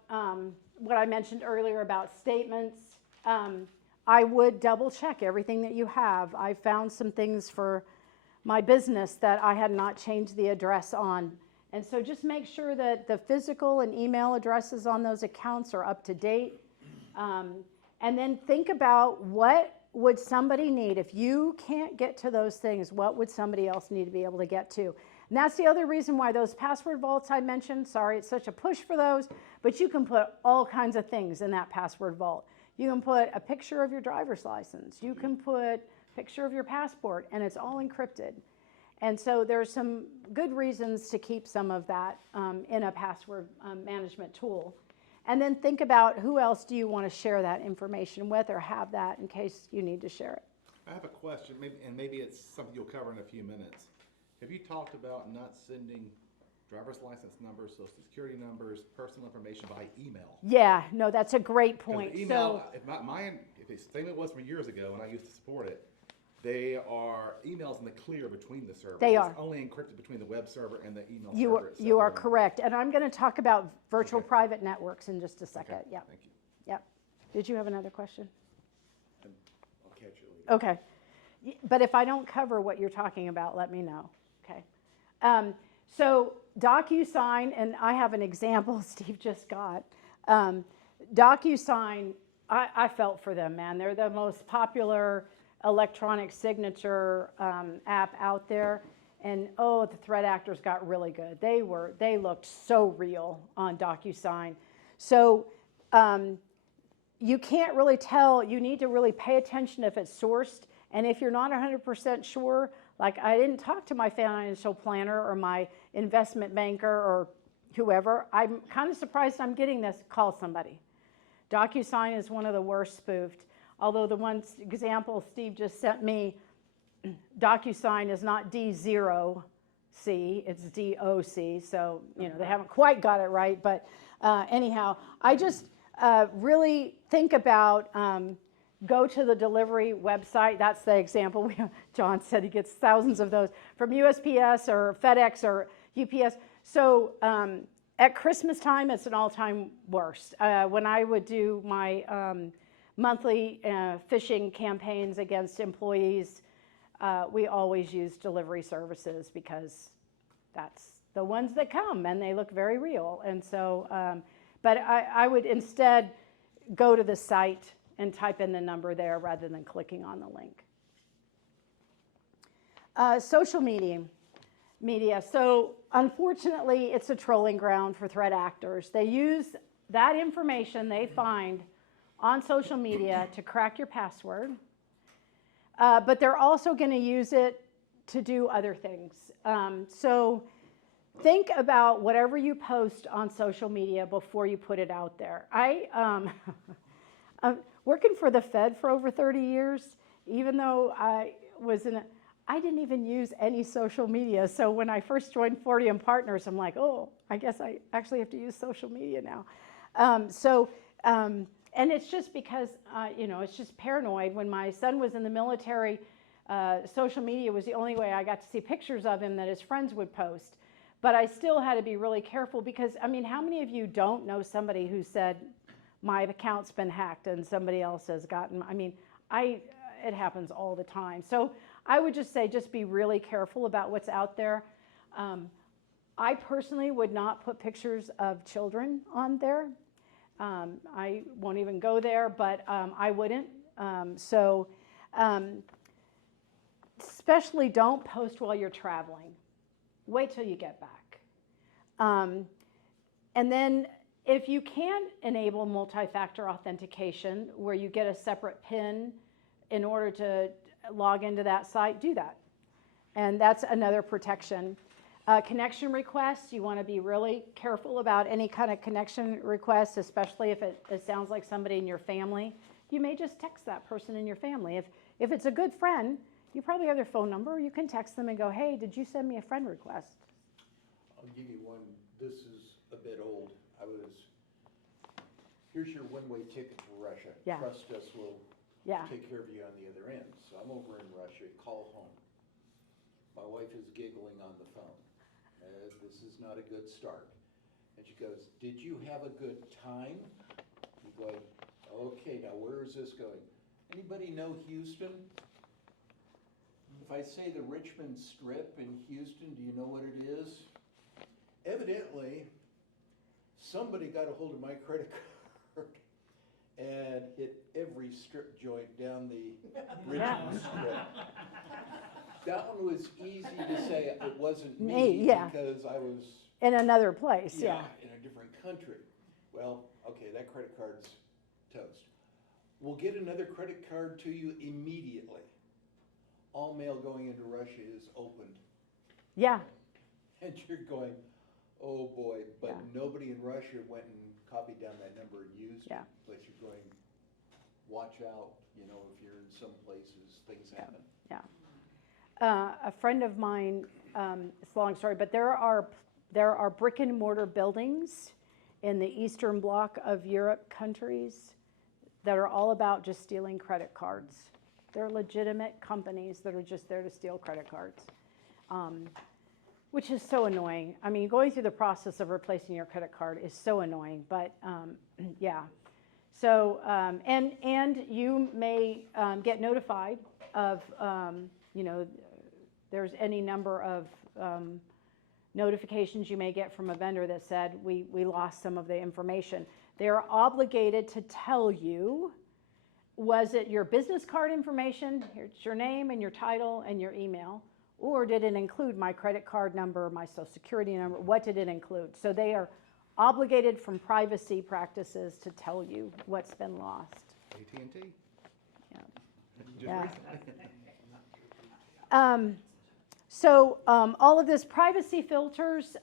what I mentioned earlier about statements. I would double check everything that you have. I found some things for my business that I had not changed the address on. And so just make sure that the physical and email addresses on those accounts are up to date. And then think about what would somebody need. If you can't get to those things, what would somebody else need to be able to get to? And that's the other reason why those password vaults I mentioned, sorry, it's such a push for those, but you can put all kinds of things in that password vault. You can put a picture of your driver's license. You can put a picture of your passport, and it's all encrypted. And so there's some good reasons to keep some of that in a password management tool. And then think about who else do you want to share that information with or have that in case you need to share it. I have a question, maybe it's something you'll cover in a few minutes. Have you talked about not sending driver's license numbers, social security numbers, personal information by email? Yeah, no, that's a great 'Cause point. the email, if the statement was from years ago and I used to support it, they are emails in the clear between the servers. They are. It's only encrypted between the web server and the email You server are, itself. you are correct. And I'm going to talk about virtual Okay. private networks in just a second. Okay, Yep. thank you. Yep. Did you have another question? I'll catch you later. Okay. But if I don't cover what you're talking about, let me know. Okay. So DocuSign, and I have an example Steve just got. DocuSign, I felt for them, man. They're the most popular electronic signature app out there. And oh, the threat actors got really good. They looked so real on DocuSign. So you can't really tell. You need to really pay attention if it's sourced. And if you're not 100% sure, like I didn't talk to my financial planner or my investment banker or whoever, I'm kind of surprised I'm getting this. Call somebody. DocuSign is one of the worst spoofed. Although the one example Steve just sent me, DocuSign is not D0C, it's DOC. So, you know, they haven't quite got it right. But anyhow, I just really think about go to the delivery website. That's the example. John said he gets thousands of those from USPS or FedEx or UPS. So at Christmas time, it's an all-time worst. When I would do my monthly phishing campaigns against employees, we always use delivery services because that's the ones that come and they look very real. And so, but I would instead go to the site and type in the number there rather than clicking on the link. Social media. So unfortunately, it's a trolling ground for threat actors. They use that information they find on social media to crack your password, but they're also going to use it to do other things. So think about whatever you post on social media before you put it out there. Working for the Fed for over 30 years, even though I was I didn't even use any social media. So when I first joined 40M Partners, I'm like, oh, I guess I actually have to use social media now. And it's just because, it's just paranoid. When my son was in the military, social media was the only way I got to see pictures of him that his friends would post. But I still had to be really careful because, how many of you don't know somebody who said, my account's been hacked and somebody else has gotten, it happens all the time. So I would just say, just be really careful about what's out there. I personally would not put pictures of children on there. I won't even go there, but I wouldn't. Especially don't post while you're traveling. Wait till you get back. And then if you can enable multi-factor authentication where you get a separate PIN in order to log into that site, do that. And that's another protection. Connection requests, you want to be really careful about any kind of connection requests, especially if it sounds like somebody in your family. You may just text that person in your family. If it's a good friend, you probably have their phone number. You can text them and go, hey, did you send me a friend request? I'll give you one. This is a bit old. Here's your one-way ticket to Russia. Yeah. Trust us, we'll Yeah. take care of you on the other end. So I'm over in Russia, call home. My wife is giggling on the phone. This is not a good start. And she goes, did you have a good time? I'm going, okay, now where is this going? Anybody know Houston? If I say the Richmond Strip in Houston, do you know what it is? Evidently, somebody got a hold of my credit card and hit every strip joint down the Richmond Strip. That one was easy to say it wasn't me yeah. because I was In another place, yeah. in a different country. Well, okay, that credit card's toast. We'll get another credit card to you immediately. All mail going into Russia is opened. Yeah. And you're going, oh boy, but Yeah. nobody in Russia went and copied down that number and used Yeah. it. But you're going, watch out, if you're in some places, things happen. Yeah. A friend of mine, it's a long story, but there are brick and mortar buildings in the Eastern Bloc of Europe countries that are all about just stealing credit cards. They're legitimate companies that are just there to steal credit cards, which is so annoying. Going through the process of replacing your credit card is so annoying, but yeah. So, and you may get notified of, there's any number of notifications you may get from a vendor that said, we lost some of the information. They are obligated to tell you, was it your business card information, it's your name and your title and your email, or did it include my credit card number, my social security number, what did it include? So they are obligated from privacy practices to tell you what's been lost. AT&T? Yeah. Just Yeah. recently. So all of this privacy filters,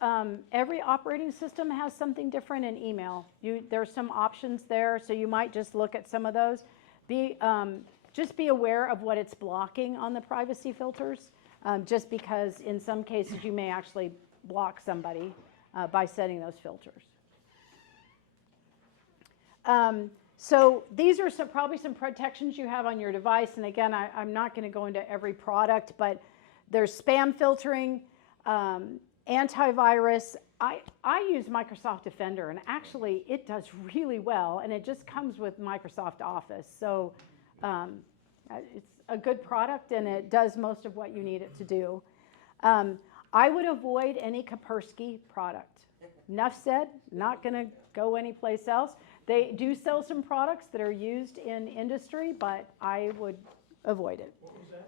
every operating system has something different in email. There's some options there, so you might just look at some of those. Just be aware of what it's blocking on the privacy filters, just because in some cases you may actually block somebody by setting those filters. So these are probably some protections you have on your device, and again, I'm not going to go into every product, but there's spam filtering, antivirus. I use Microsoft Defender, and actually it does really well, and it just comes with Microsoft Office. So it's a good product, and it does most of what you need it to do. I would avoid any Kaspersky product. Enough said, not going to go anyplace else. They do sell some products that are used in industry, but I would avoid it. What was that?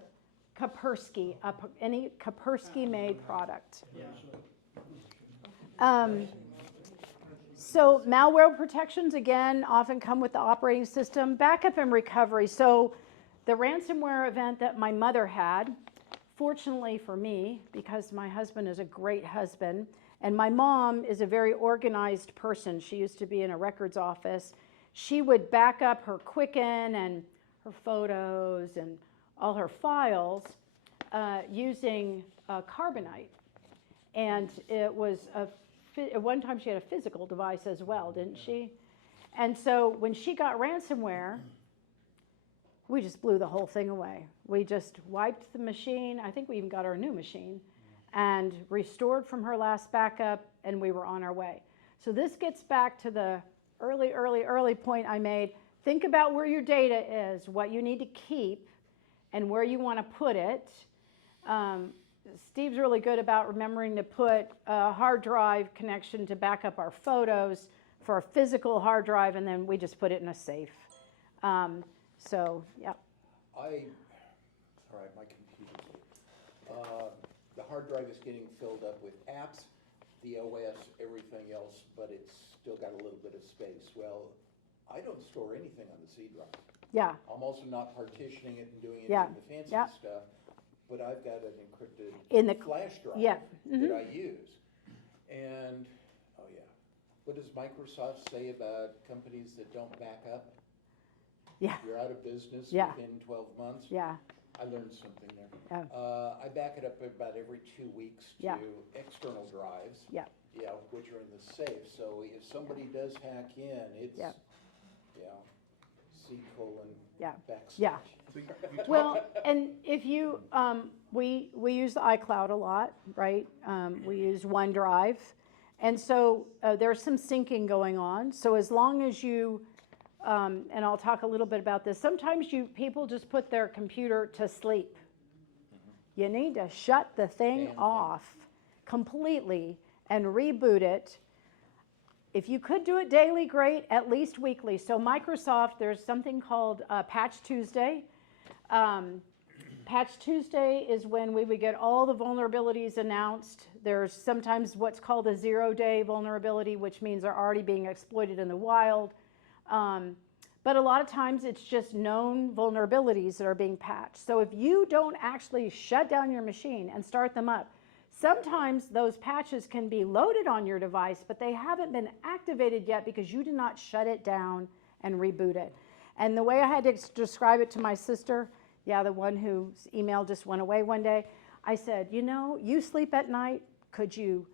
Kaspersky, any Kaspersky-made product. Yeah. So malware protections, again, often come with the operating system. Backup and recovery. So the ransomware event that my mother had, fortunately for me, because my husband is a great husband, and my mom is a very organized person. She used to be in a records office. She would back up her Quicken and her photos and all her files using carbonite. And it was at one time she had a physical device as well, didn't she? And so when she got ransomware, we just blew the whole thing away. We just wiped the machine. I think we even got her a new machine and restored from her last backup, and we were on our way. So this gets back to the early point I made. Think about where your data is, what you need to keep, and where you want to put it. Steve's really good about remembering to put a hard drive connection to back up our photos for a physical hard drive, and then we just put it in a safe. So, yeah. All right, my computer's here. The hard drive is getting filled up with apps, the OS, everything else, but it's still got a little bit of space. Well, I don't store anything on the C drive. Yeah, I'm also not partitioning it and doing any Yeah, of the fancy yeah. stuff, but I've got an encrypted In the- flash drive yeah, that I use. And, oh yeah, what does Microsoft say about companies that don't back up? yeah, You're out of business Yeah. within 12 months? yeah, I learned something there. Yeah. I back it up about every 2 weeks to Yeah. external drives. Yeah. Yeah, which are in the safe, so if somebody does hack in, it's, Yeah. C:\backslash. Yeah. Yeah. So you talk- Well, and if you, we use the iCloud a lot, right? We use OneDrive. And so there's some syncing going on. So as long as you, and I'll talk a little bit about this, sometimes people just put their computer to sleep. You need to shut the thing Damn thing. off completely and reboot it. If you could do it daily, great, at least weekly. So Microsoft, there's something called Patch Tuesday. Patch Tuesday is when we would get all the vulnerabilities announced. There's sometimes what's called a 0-day vulnerability, which means they're already being exploited in the wild. But a lot of times it's just known vulnerabilities that are being patched. So if you don't actually shut down your machine and start them up, sometimes those patches can be loaded on your device, but they haven't been activated yet because you did not shut it down and reboot it. And the way I had to describe it to my sister, the one whose email just went away one day, I said, you sleep at night, could you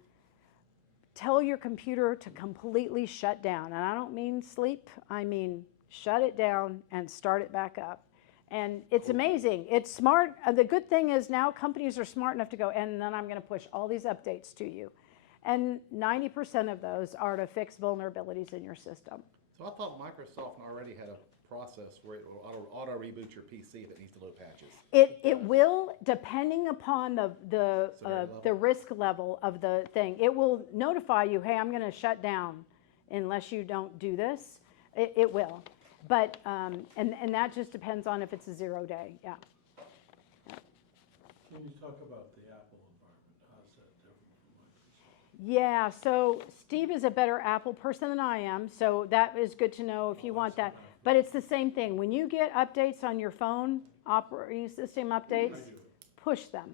tell your computer to completely shut down? And I don't mean sleep, I mean shut it down and start it back up. And it's amazing. It's smart. The good thing is now companies are smart enough to go, and then I'm going to push all these updates to you. And 90% of those are to fix vulnerabilities in your system. So I thought Microsoft already had a process where it will auto reboot your PC if it needs to load patches. It will, depending upon the level. risk level of the thing. It will notify you, hey, I'm going to shut down unless you don't do this. It will. But, and that just depends on if it's a 0-day, yeah. Can you talk about the Apple environment? How's that different from Microsoft? Yeah, so Steve is a better Apple person than I am, so that is good to know if you want that. But it's the same thing. When you get updates on your phone, operating system updates, push them.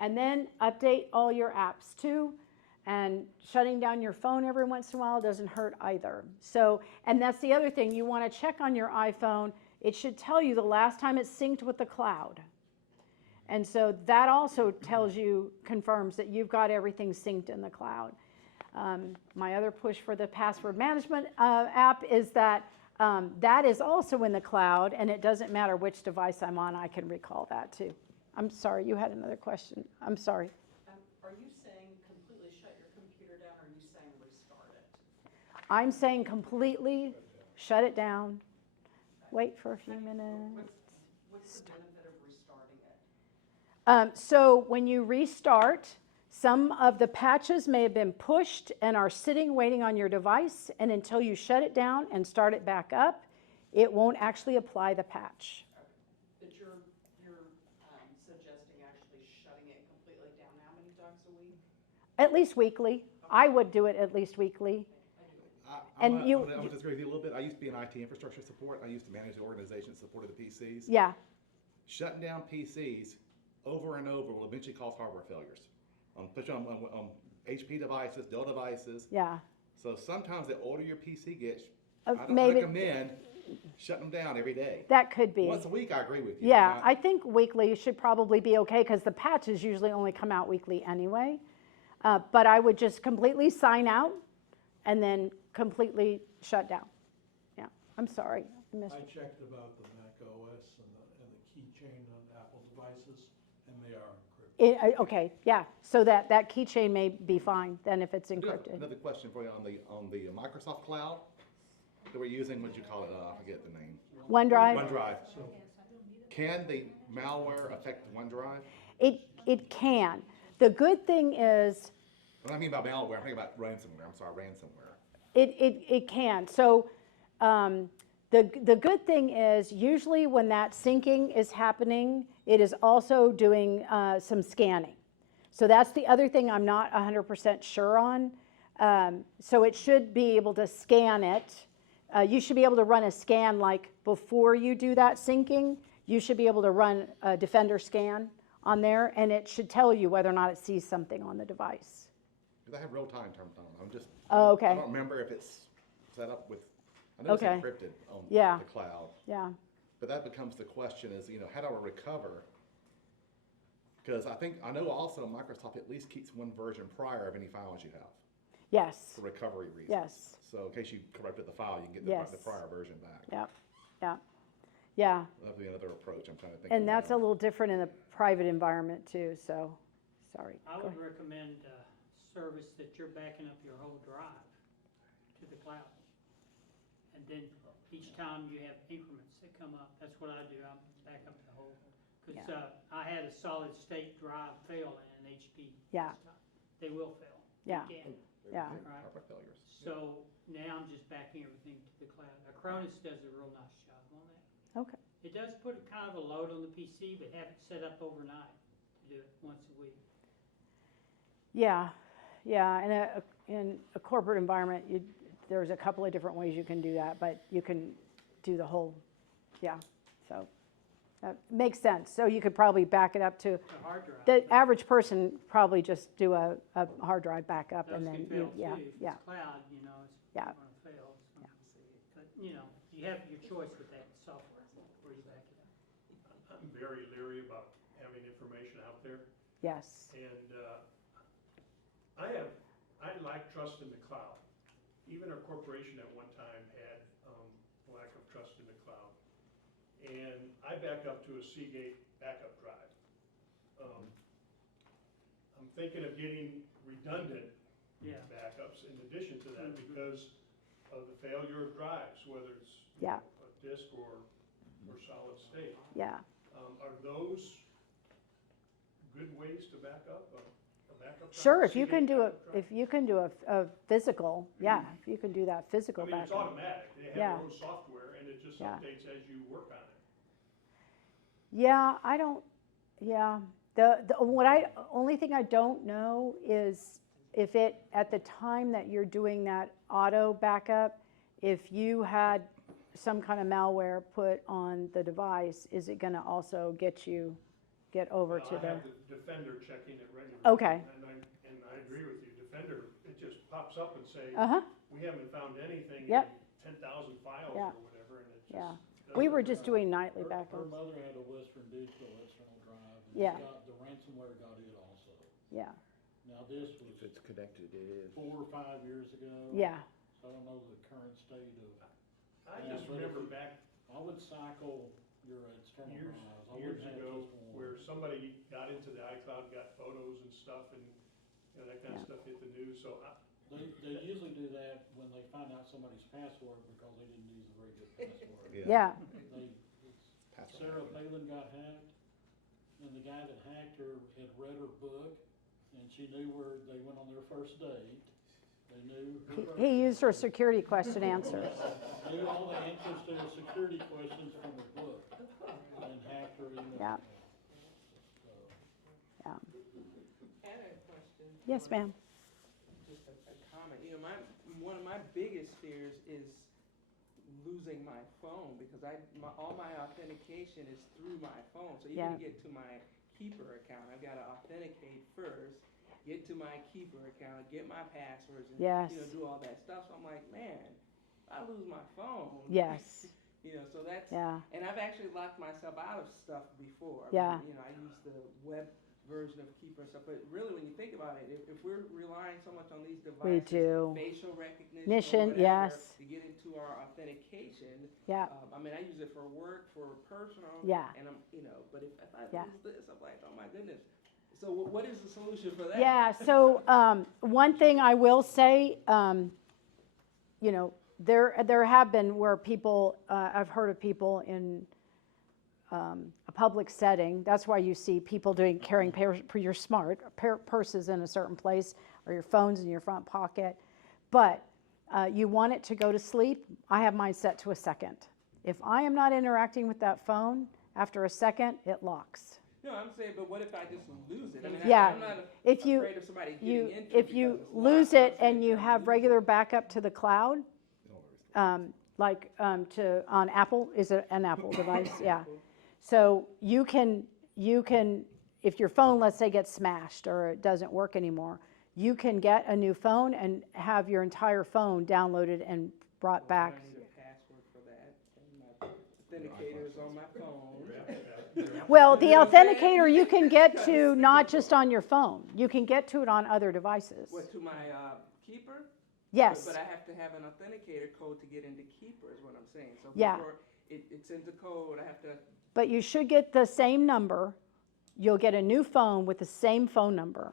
And then update all your apps too. And shutting down your phone every once in a while doesn't hurt either. So, and that's the other thing. You want to check on your iPhone. It should tell you the last time it's synced with the cloud. And so that also tells you, confirms that you've got everything synced in the cloud. My other push for the password management app is that that is also in the cloud, and it doesn't matter which device I'm on, I can recall that too. I'm sorry, you had another question. I'm sorry. Are you saying completely shut your computer down, or are you saying restart it? I'm saying completely shut it down. Wait for a few minutes. What's the benefit of restarting it? So when you restart, some of the patches may have been pushed and are sitting waiting on your device, and until you shut it down and start it back up, it won't actually apply the patch. But you're suggesting actually shutting it completely down how many times a week? At least weekly. I would do it at least weekly. And I'm you- gonna disagree with you a little bit. I used to be in IT infrastructure support. I used to manage the organization that supported the PCs. Yeah, Shutting down PCs over and over will eventually cause hardware failures. Especially on HP devices, Dell devices. yeah. So sometimes the older your PC gets, Uh, I don't maybe- recommend shutting them down every day. that could be. Once a week, I agree with you. Yeah, but I think weekly should probably be okay, because the patches usually only come out weekly anyway. But I would just completely sign out and then completely shut down. Yeah, I'm sorry. I missed- I checked about the Mac OS and the keychain on Apple devices, and they are encrypted. Okay, yeah, so that keychain may be fine then if it's I do have encrypted. another question for you on the Microsoft Cloud that we're using. What'd you call it? I forget the name. OneDrive? OneDrive. Can the malware affect OneDrive? It can. The good thing is, What I mean by malware, I'm thinking about ransomware. I'm sorry, ransomware. it can. So the good thing is, usually when that syncing is happening, it is also doing some scanning. So that's the other thing I'm not 100% sure on. So it should be able to scan it. You should be able to run a scan like before you do that syncing. You should be able to run a Defender scan on there, and it should tell you whether or not it sees something on the device. Because I have real-time terms on it. I'm just, Oh, okay. I don't remember if it's set up with, I know it's Okay. encrypted on Yeah. the cloud. Yeah, But that becomes the question is, how do I recover? Because I know also Microsoft at least keeps one version prior of any files you have yes, for recovery reasons. yes, So in case you corrupted the file, you can get Yes. the prior version back. yeah, yeah, yeah. That'd be another approach I'm trying to think of. And that's a now. little different in the private environment too, so, sorry. I Go would ahead. recommend a service that you're backing up your whole drive to the cloud. And then each time you have increments that come up, that's what I do, I back up the whole. Because I had a solid state drive fail in an HP Yeah. desktop. They will fail. Yeah. They can. Yeah. Right. Hardware failures. So now I'm just backing everything to the cloud. Acronis does a real nice job on that. Okay, It does put kind of a load on the PC, but have it set up overnight to do it once a week. yeah, in a corporate environment, there's a couple of different ways you can do that, but you can do the whole, so that makes sense. So you could probably back it up to, The hard drive. the average person probably just do a hard drive backup Those and can then, fail yeah, too. If yeah, it's cloud, it's Yeah. gonna fail. But, you have your choice with that software where you back it up. I'm very leery about having information out there, yes, and I lack trust in the cloud. Even our corporation at one time had lack of trust in the cloud. And I back up to a Seagate backup drive. I'm thinking of getting redundant Yeah. backups in addition to that because of the failure of drives, whether it's Yeah. a disk or solid state. yeah. Are those good ways to back up a backup drive? Sure, if you Seagate can do backup drive? a physical, yeah, if you can do that I physical mean, it's backup. automatic, they have Yeah. their own software and it just Yeah. updates as you work on it. Yeah, I don't, yeah. Only thing I don't know is if at the time that you're doing that auto backup, if you had some kind of malware put on the device, is it gonna also get over Well, to I the, have the Defender checking it regularly. Okay. And I agree with you, Defender, it just pops up and say, uh-huh, we haven't found anything in Yep. 10,000 files Yeah. or whatever, and it just. yeah. doesn't We were work. just doing nightly Her backups, mother had a Western Digital external drive, and Yeah. the ransomware got it also. yeah, Now, this If was it's connected, it is. 4 or 5 years ago. yeah, So I don't know the current state of, I Yeah, just but if remember you- back I would cycle your external years, drives. I years wouldn't have ago, just one. where somebody got into the iCloud, got photos and stuff, and, that kind of Yeah. stuff hit the news, so They usually do that when they find out somebody's password because they didn't use a very good password. yeah, Password Sarah management. Palin got hacked, and the guy that hacked her had read her book, and she knew where they went on their first date. They knew her he used her birthday. security question answers, Knew all the answers to the security questions from her book, and hacked her email. Yeah. So, yeah. I had a question. Yes, ma'am. Just a comment. One of my biggest fears is losing my phone because all my authentication is through my phone. So even Yeah. to get to my Keeper account, I've got to authenticate first, get to my Keeper account, get my passwords, and Yes. do all that stuff. So I'm like, man, I lose my phone. Yes. You know, so that's, Yeah. and I've actually locked myself out of stuff before. I Yeah. mean, you know, I use the web version of Keeper and stuff, but really, when you think about it, if we're relying so much on these We devices, do. facial recognition, Mission, or whatever, yes. to get into our authentication, Yeah. I mean, I use it for work, for personal, Yeah. and I'm, you know, but if I Yeah. lose this, I'm like, oh my goodness. So what is the solution for that? Yeah, so one thing I will say, you know, there have been where people, I've heard of people in a public setting. That's why you see people carrying your smart purses in a certain place, or your phones in your front pocket. But you want it to go to sleep. I have mine set to a second. If I am not interacting with that phone, after a second, it locks. No, I'm saying, but what if I just lose it? I mean, Yeah, I'm not if you- afraid of somebody getting into it If you because it's lose locked. it and you have regular backup to the cloud, like on Apple, is it an Apple device? Yeah. So you can, if your phone, let's say, gets smashed or it doesn't work anymore, you can get a new phone and have your entire phone downloaded and brought back. I need a password for that, and my authenticator is on my phone. Well, the authenticator you can get to not just on your phone. You can get to it on other devices. What, to my Keeper? Yes. But I have to have an authenticator code to get into Keeper, is what I'm saying. So Yeah. before it sends a code, I have to. But you should get the same number. You'll get a new phone with the same phone number.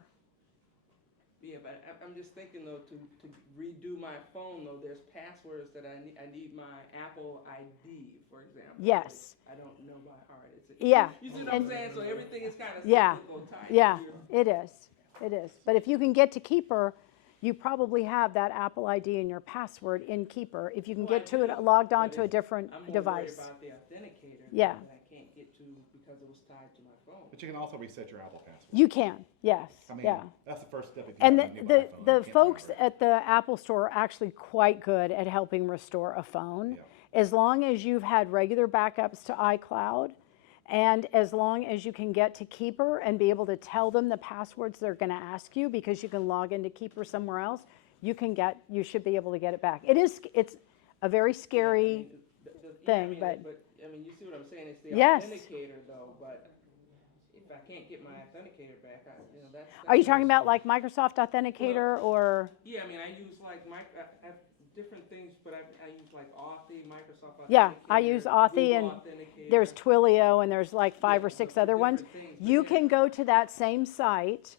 Yeah, but I'm just thinking though, to redo my phone though, there's passwords that I need my Apple ID, for example. Yes. I don't know by heart. Yeah. You see what I'm saying? So everything is kind of Yeah. cyclical tied. Yeah, it is. It is. But if you can get to Keeper, you probably have that Apple ID and your password in Keeper. If you can get to it logged on to a different I'm more device. worried about the authenticator Yeah. that I can't get to because it was tied to my phone. But you can also reset your Apple password. You can, yes, I mean, yeah. that's the first step. If you And have a new the iPhone, you can't folks remember. at the Apple Store are actually quite good at helping restore a phone. Yeah. As long as you've had regular backups to iCloud, and as long as you can get to Keeper and be able to tell them the passwords they're going to ask you, because you can log into Keeper somewhere else, you should be able to get it back. It's a very scary thing, but I mean, you see what I'm saying? It's the Yes. authenticator though, but if I can't get my authenticator back, that's. are you talking about like Microsoft Authenticator or? Yeah, I mean, I use like I have different things, but I use like Authy, Microsoft Authenticator. Yeah, I use Authy, Google and Authenticator. there's Twilio, and there's like 5 or 6 other ones. different things, but You yeah. can go to that same site.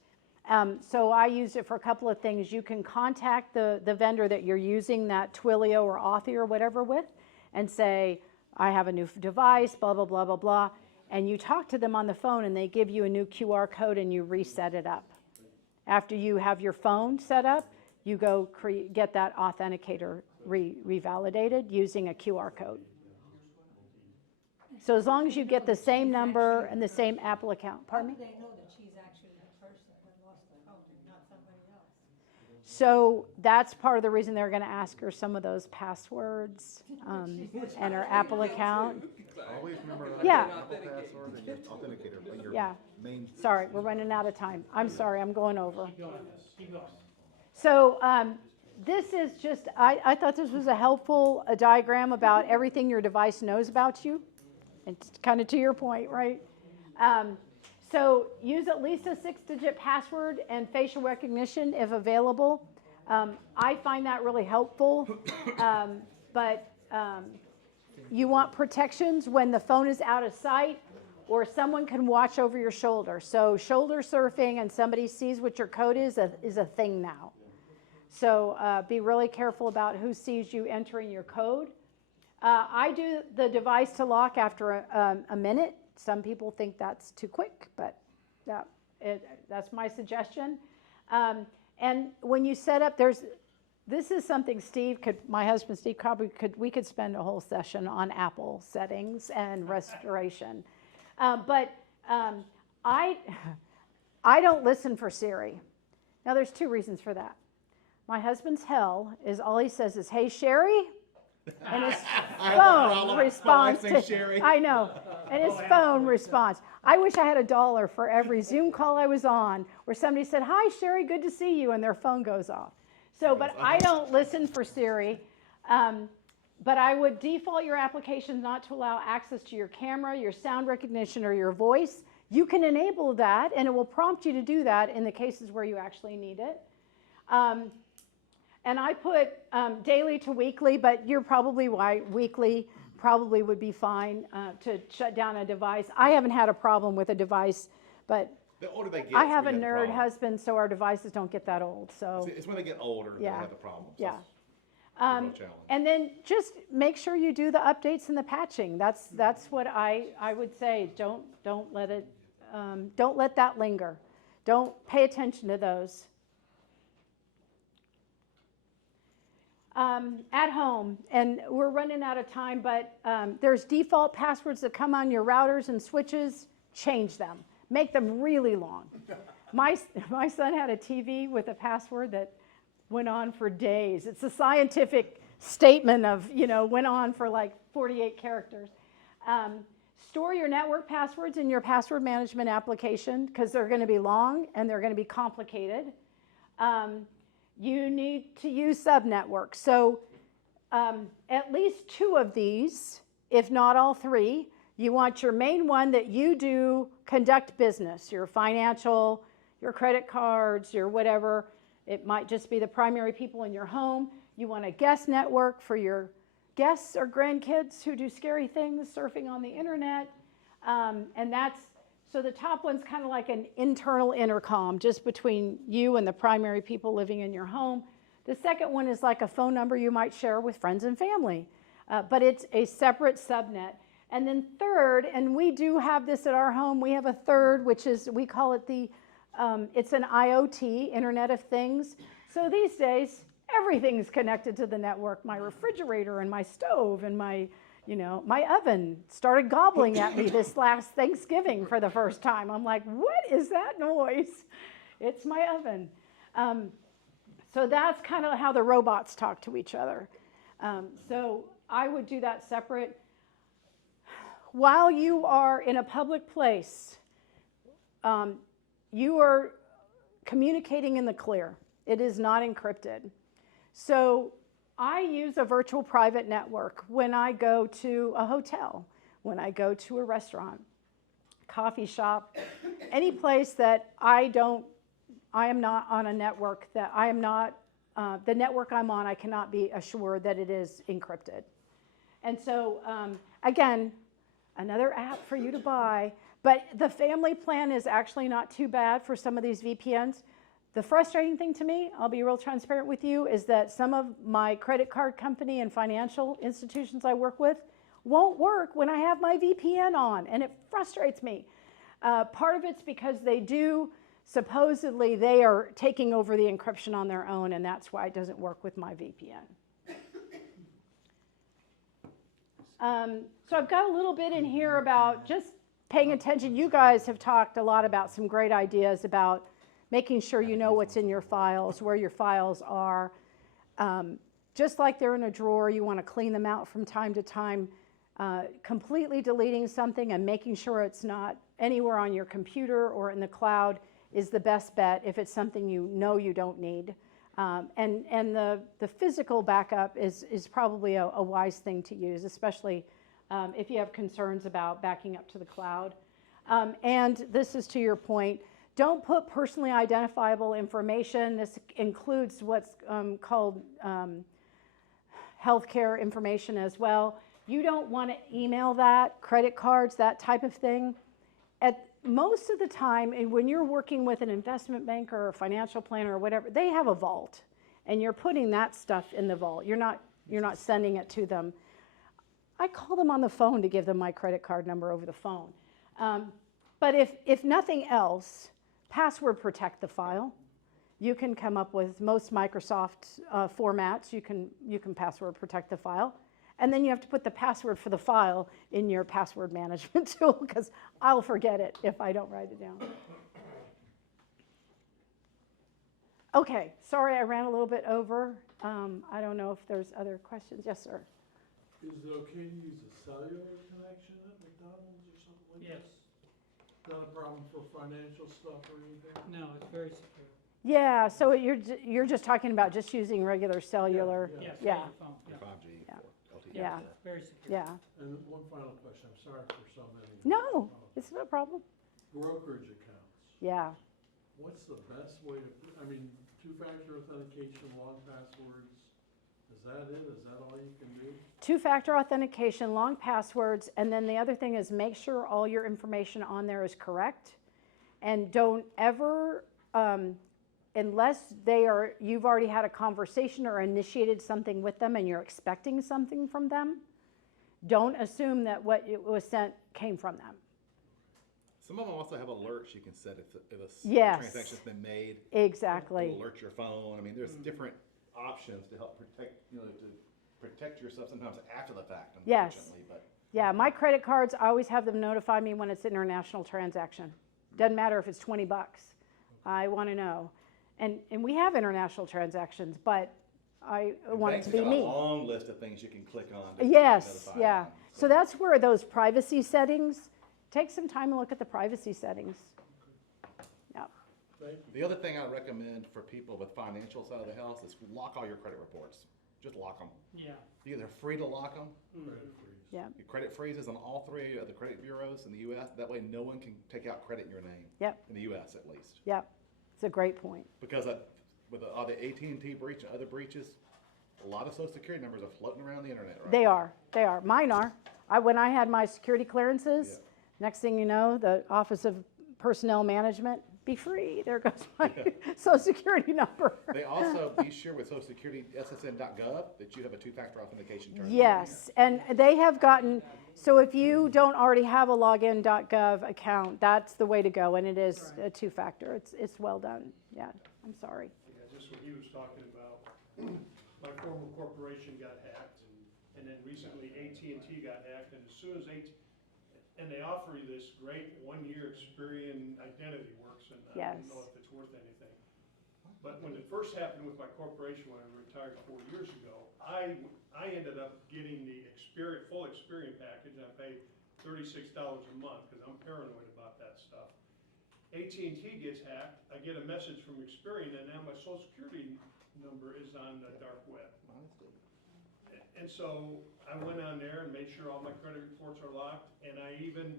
So I use it for a couple of things. You can contact the vendor that you're using that Twilio or Authy or whatever with and say, I have a new device, blah, blah, blah, blah, blah. And you talk to them on the phone and they give you a new QR code and you reset it up. After you have your phone set up, you go get that authenticator revalidated using a QR code. So as long as you get the same number and the same Apple account, pardon me? How do they know that she's actually the person that lost the phone and not somebody else? So that's part of the reason they're going to ask her some of those passwords and her Apple account. Always remember Yeah. your Apple password and your authenticator, and your Yeah. main. Sorry, we're running out of time. I'm sorry, I'm going over. Keep going, keep going. So this is just, I thought this was a helpful diagram about everything your device knows about you. It's kind of to your point, right? So use at least a 6-digit password and facial recognition if available. I find that really helpful, but you want protections when the phone is out of sight or someone can watch over your shoulder. So shoulder surfing and somebody sees what your code is a thing now. So be really careful about who sees you entering your code. I do the device to lock after a minute. Some people think that's too quick, but that's my suggestion. And when you set up, this is something my husband Steve probably we could spend a whole session on Apple settings and restoration. But I don't listen for Siri. Now there's 2 reasons for that. My husband's hell is all he says is, "Hey Sherry," and his phone responds to Sherry. I know, and his phone responds. I wish I had $1 for every Zoom call I was on where somebody said, "Hi Sherry, good to see you," and their phone goes off. So, but I don't listen for Siri. But I would default your applications not to allow access to your camera, your sound recognition, or your voice. You can enable that, and it will prompt you to do that in the cases where you actually need it. And I put daily to weekly, but you're probably right, weekly probably would be fine to shut down a device. I haven't had a problem with a device, but The older they get. I it's have a when you nerd problem. husband, so our devices don't get that old, so. It's when they get older that they Yeah. have the problems. Yeah. That's the real challenge. And then just make sure you do the updates and the patching. That's what I would say. Don't let it, don't let that linger. Don't pay attention to those. At home, and we're running out of time, but there's default passwords that come on your routers and switches. Change them. Make them really long. My son had a TV with a password that went on for days. It's a scientific statement of, went on for like 48 characters. Store your network passwords in your password management application because they're going to be long and they're going to be complicated. You need to use subnetworks. So at least 2 of these, if not all 3, you want your main one that you do conduct business, your financial, your credit cards, your whatever. It might just be the primary people in your home. You want a guest network for your guests or grandkids who do scary things, surfing on the internet. And that's, so the top one's kind of like an internal intercom just between you and the primary people living in your home. The second one is like a phone number you might share with friends and family, but it's a separate subnet. And then third, and we do have this at our home, we have a third, which is, we call it it's an IoT, Internet of Things. So these days, everything's connected to the network. My refrigerator and my stove and my oven started gobbling at me this last Thanksgiving for the first time. I'm like, what is that noise? It's my oven. So that's kind of how the robots talk to each other. So I would do that separate. While you are in a public place, you are communicating in the clear. It is not encrypted. So I use a virtual private network when I go to a hotel, when I go to a restaurant, coffee shop, any place that I am not on a network, that I am not, the network I'm on, I cannot be assured that it is encrypted. And so, again, another app for you to buy, but the family plan is actually not too bad for some of these VPNs. The frustrating thing to me, I'll be real transparent with you, is that some of my credit card company and financial institutions I work with won't work when I have my VPN on, and it frustrates me. Part of it's because supposedly they are taking over the encryption on their own, and that's why it doesn't work with my VPN. So I've got a little bit in here about just paying attention. You guys have talked a lot about some great ideas about making sure you know what's in your files, where your files are. Just like they're in a drawer, you want to clean them out from time to time. Completely deleting something and making sure it's not anywhere on your computer or in the cloud is the best bet if it's something you know you don't need. And the physical backup is probably a wise thing to use, especially if you have concerns about backing up to the cloud. And this is to your point, don't put personally identifiable information. This includes what's called healthcare information as well. You don't want to email that, credit cards, that type of thing. At most of the time, and when you're working with an investment banker or a financial planner or whatever, they have a vault, and you're putting that stuff in the vault. You're not sending it to them. I call them on the phone to give them my credit card number over the phone. But if nothing else, password protect the file. You can come up with most Microsoft formats. You can password protect the file. And then you have to put the password for the file in your password management tool because I'll forget it if I don't write it down. Okay, sorry I ran a little bit over. I don't know if there's other questions. Yes, sir. Is it okay to use a cellular connection at McDonald's or something like that? Yes. Not a problem for financial stuff or anything? No, it's very secure. Yeah, so you're just talking about just using regular cellular. Yeah. Yes, Yeah. your phone, yeah. 5G, Yeah. LTE. Yeah. Very secure. yeah. And one final question, I'm sorry for so many. No, it's no problem. Brokerage accounts, Yeah. what's the best way to, I mean, two-factor authentication, long passwords, is that it? Is that all you can do? Two-factor authentication, long passwords, and then the other thing is make sure all your information on there is correct. And don't ever, unless you've already had a conversation or initiated something with them and you're expecting something from them, don't assume that what was sent came from them. Some of them also have alerts you can set if a Yes. transaction's been made. Exactly. It'll alert your phone. I mean, there's different options to help protect, to protect yourself sometimes after the fact, Yes. unfortunately, but. Yeah, my credit cards, I always have them notify me when it's an international transaction. Doesn't matter if it's $20. I want to know. And we have international transactions, but I want it to be Banks me. have a long list of things you can click on. To Yes, notify yeah. them, So that's where those privacy settings, take some time and look at the privacy settings. Yeah. Thank you. The other thing I recommend for people with financial side of the house is lock all your credit reports. Just lock them. Yeah. You're either free to lock them. Credit freeze. Yeah. Your credit freezes on all three of the credit bureaus in the U.S. That way, no one can take out credit in your name. Yep. In the U.S. at least, Yep. It's a great point. because with all the AT&T breach and other breaches, a lot of Social Security numbers are floating around the internet right They now. are. They are. Mine are. When I had my security clearances, Yeah. next thing you know, the Office of Personnel Management, be free. There goes my Social Security number. They also be sure with Social Security SSN.gov that you have a two-factor authentication turned on. Yes, and they have gotten, so if you don't already have a login.gov account, that's the way to go, and it is a two-factor. It's well done. Yeah, I'm sorry. Yeah, just what he was talking about, my former corporation got hacked, and then recently AT&T got hacked, and as soon as and they offer you this great one-year Experian Identity Works, and I Yes. don't know if it's worth anything. But when it first happened with my corporation, when I retired 4 years ago, I ended up getting the full Experian package, and I paid $36 a month, because I'm paranoid about that stuff. AT&T gets hacked, I get a message from Experian, and now my Social Security number is on the dark web. And so I went on there and made sure all my credit reports are locked, and I even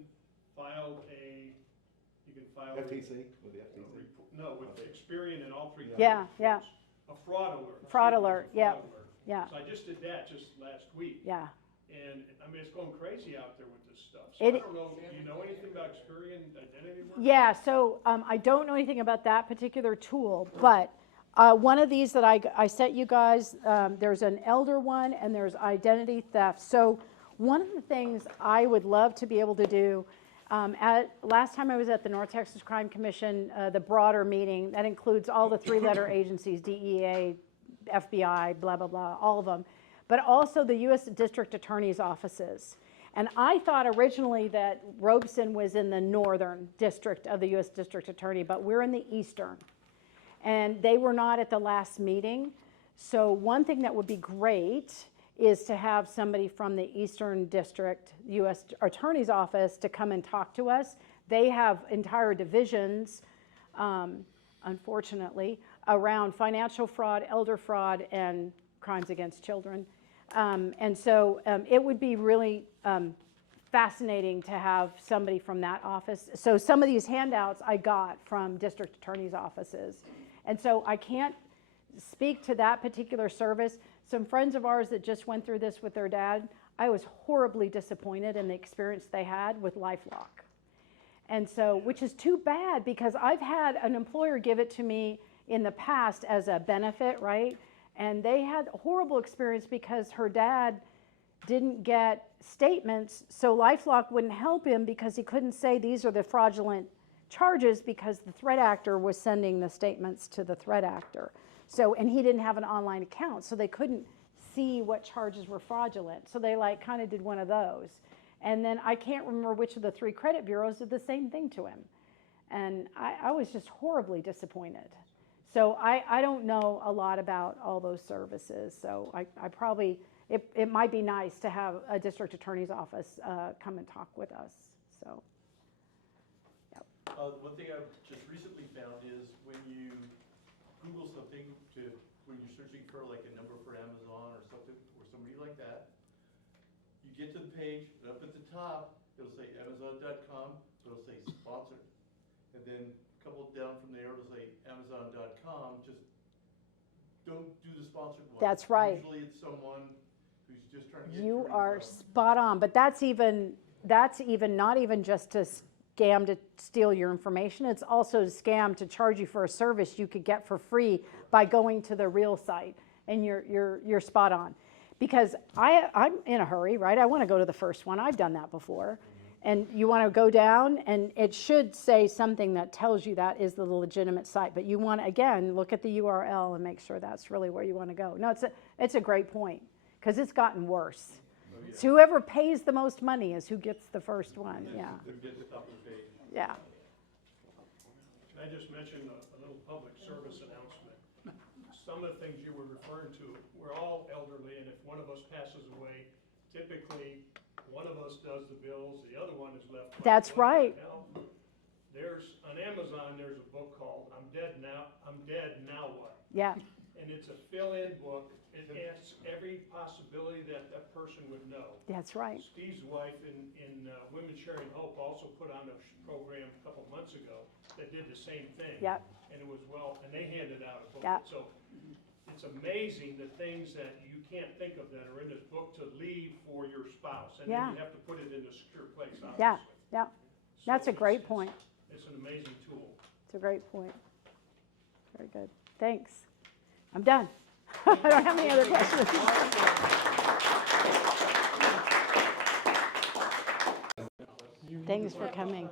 filed you can file. FTC, with the FTC. No, with Experian and all three. Yeah, yeah. A fraud alert. Fraud Excuse me, alert, a fraud yeah, alert. yeah, So I just did that just last week, yeah. and I mean, it's going crazy out there with this stuff. So I don't know, do you know anything about Experian Identity Works? Yeah, so I don't know anything about that particular tool, but one of these that I sent you guys, there's an elder one and there's identity theft. So one of the things I would love to be able to do, last time I was at the North Texas Crime Commission, the broader meeting, that includes all the three-letter agencies, DEA, FBI, blah, blah, blah, all of them, but also the U.S. District Attorney's offices. And I thought originally that Robeson was in the northern district of the U.S. District Attorney, but we're in the eastern. And they were not at the last meeting. So one thing that would be great is to have somebody from the Eastern District U.S. Attorney's Office to come and talk to us. They have entire divisions, unfortunately, around financial fraud, elder fraud, and crimes against children. And so it would be really fascinating to have somebody from that office. So some of these handouts I got from district attorney's offices. And so I can't speak to that particular service. Some friends of ours that just went through this with their dad, I was horribly disappointed in the experience they had with LifeLock. And so, which is too bad, because I've had an employer give it to me in the past as a benefit, right? And they had a horrible experience because her dad didn't get statements, so LifeLock wouldn't help him because he couldn't say these are the fraudulent charges because the threat actor was sending the statements to the threat actor. So, and he didn't have an online account, so they couldn't see what charges were fraudulent. So they kind of did one of those. And then I can't remember which of the three credit bureaus did the same thing to him. And I was just horribly disappointed. So I don't know a lot about all those services. So I probably, it might be nice to have a district attorney's office come and talk with us. So. One thing I've just recently found is when you Google something when you're searching for like a number for Amazon or something or somebody like that, get to the page, up at the top, it'll say Amazon.com, but it'll say sponsored. And then a couple down from there, it'll say Amazon.com, just don't do the sponsored one. That's right. Usually it's someone who's just trying to get You your are info. spot on, but that's even not even just to scam to steal your information, it's also a scam to charge you for a service you could get for free by going to the real site, and you're spot on. Because I'm in a hurry, right? I want to go to the first one, I've done that before. And you want to go down, and it should say something that tells you that is the legitimate site, but you want to, again, look at the URL and make sure that's really where you want to go. No, it's a great point, because it's gotten worse. It's whoever pays the most money is who gets the first one, yeah. Who gets the top of the page. Yeah. Can I just mention a little public service announcement? Some of the things you were referring to, we're all elderly, and if one of us passes away, typically, one of us does the bills, the other one is left. That's what the right. hell? There's, on Amazon, there's a book called I'm Dead, Now What? Yeah, And it's a fill-in book. It asks every possibility that that person would know. that's right. Steve's wife in Women Sharing Hope also put on a program a couple months ago that did the same thing. Yep. And it was and they handed out a book. Yep. So it's amazing the things that you can't think of that are in this book to leave for your spouse. And Yeah. then you have to put it in a secure place, obviously. Yeah, yeah, So that's a great it's- point. It's an amazing tool. It's a great point. Very good. Thanks. I'm done. I don't have any other questions. Thanks for coming.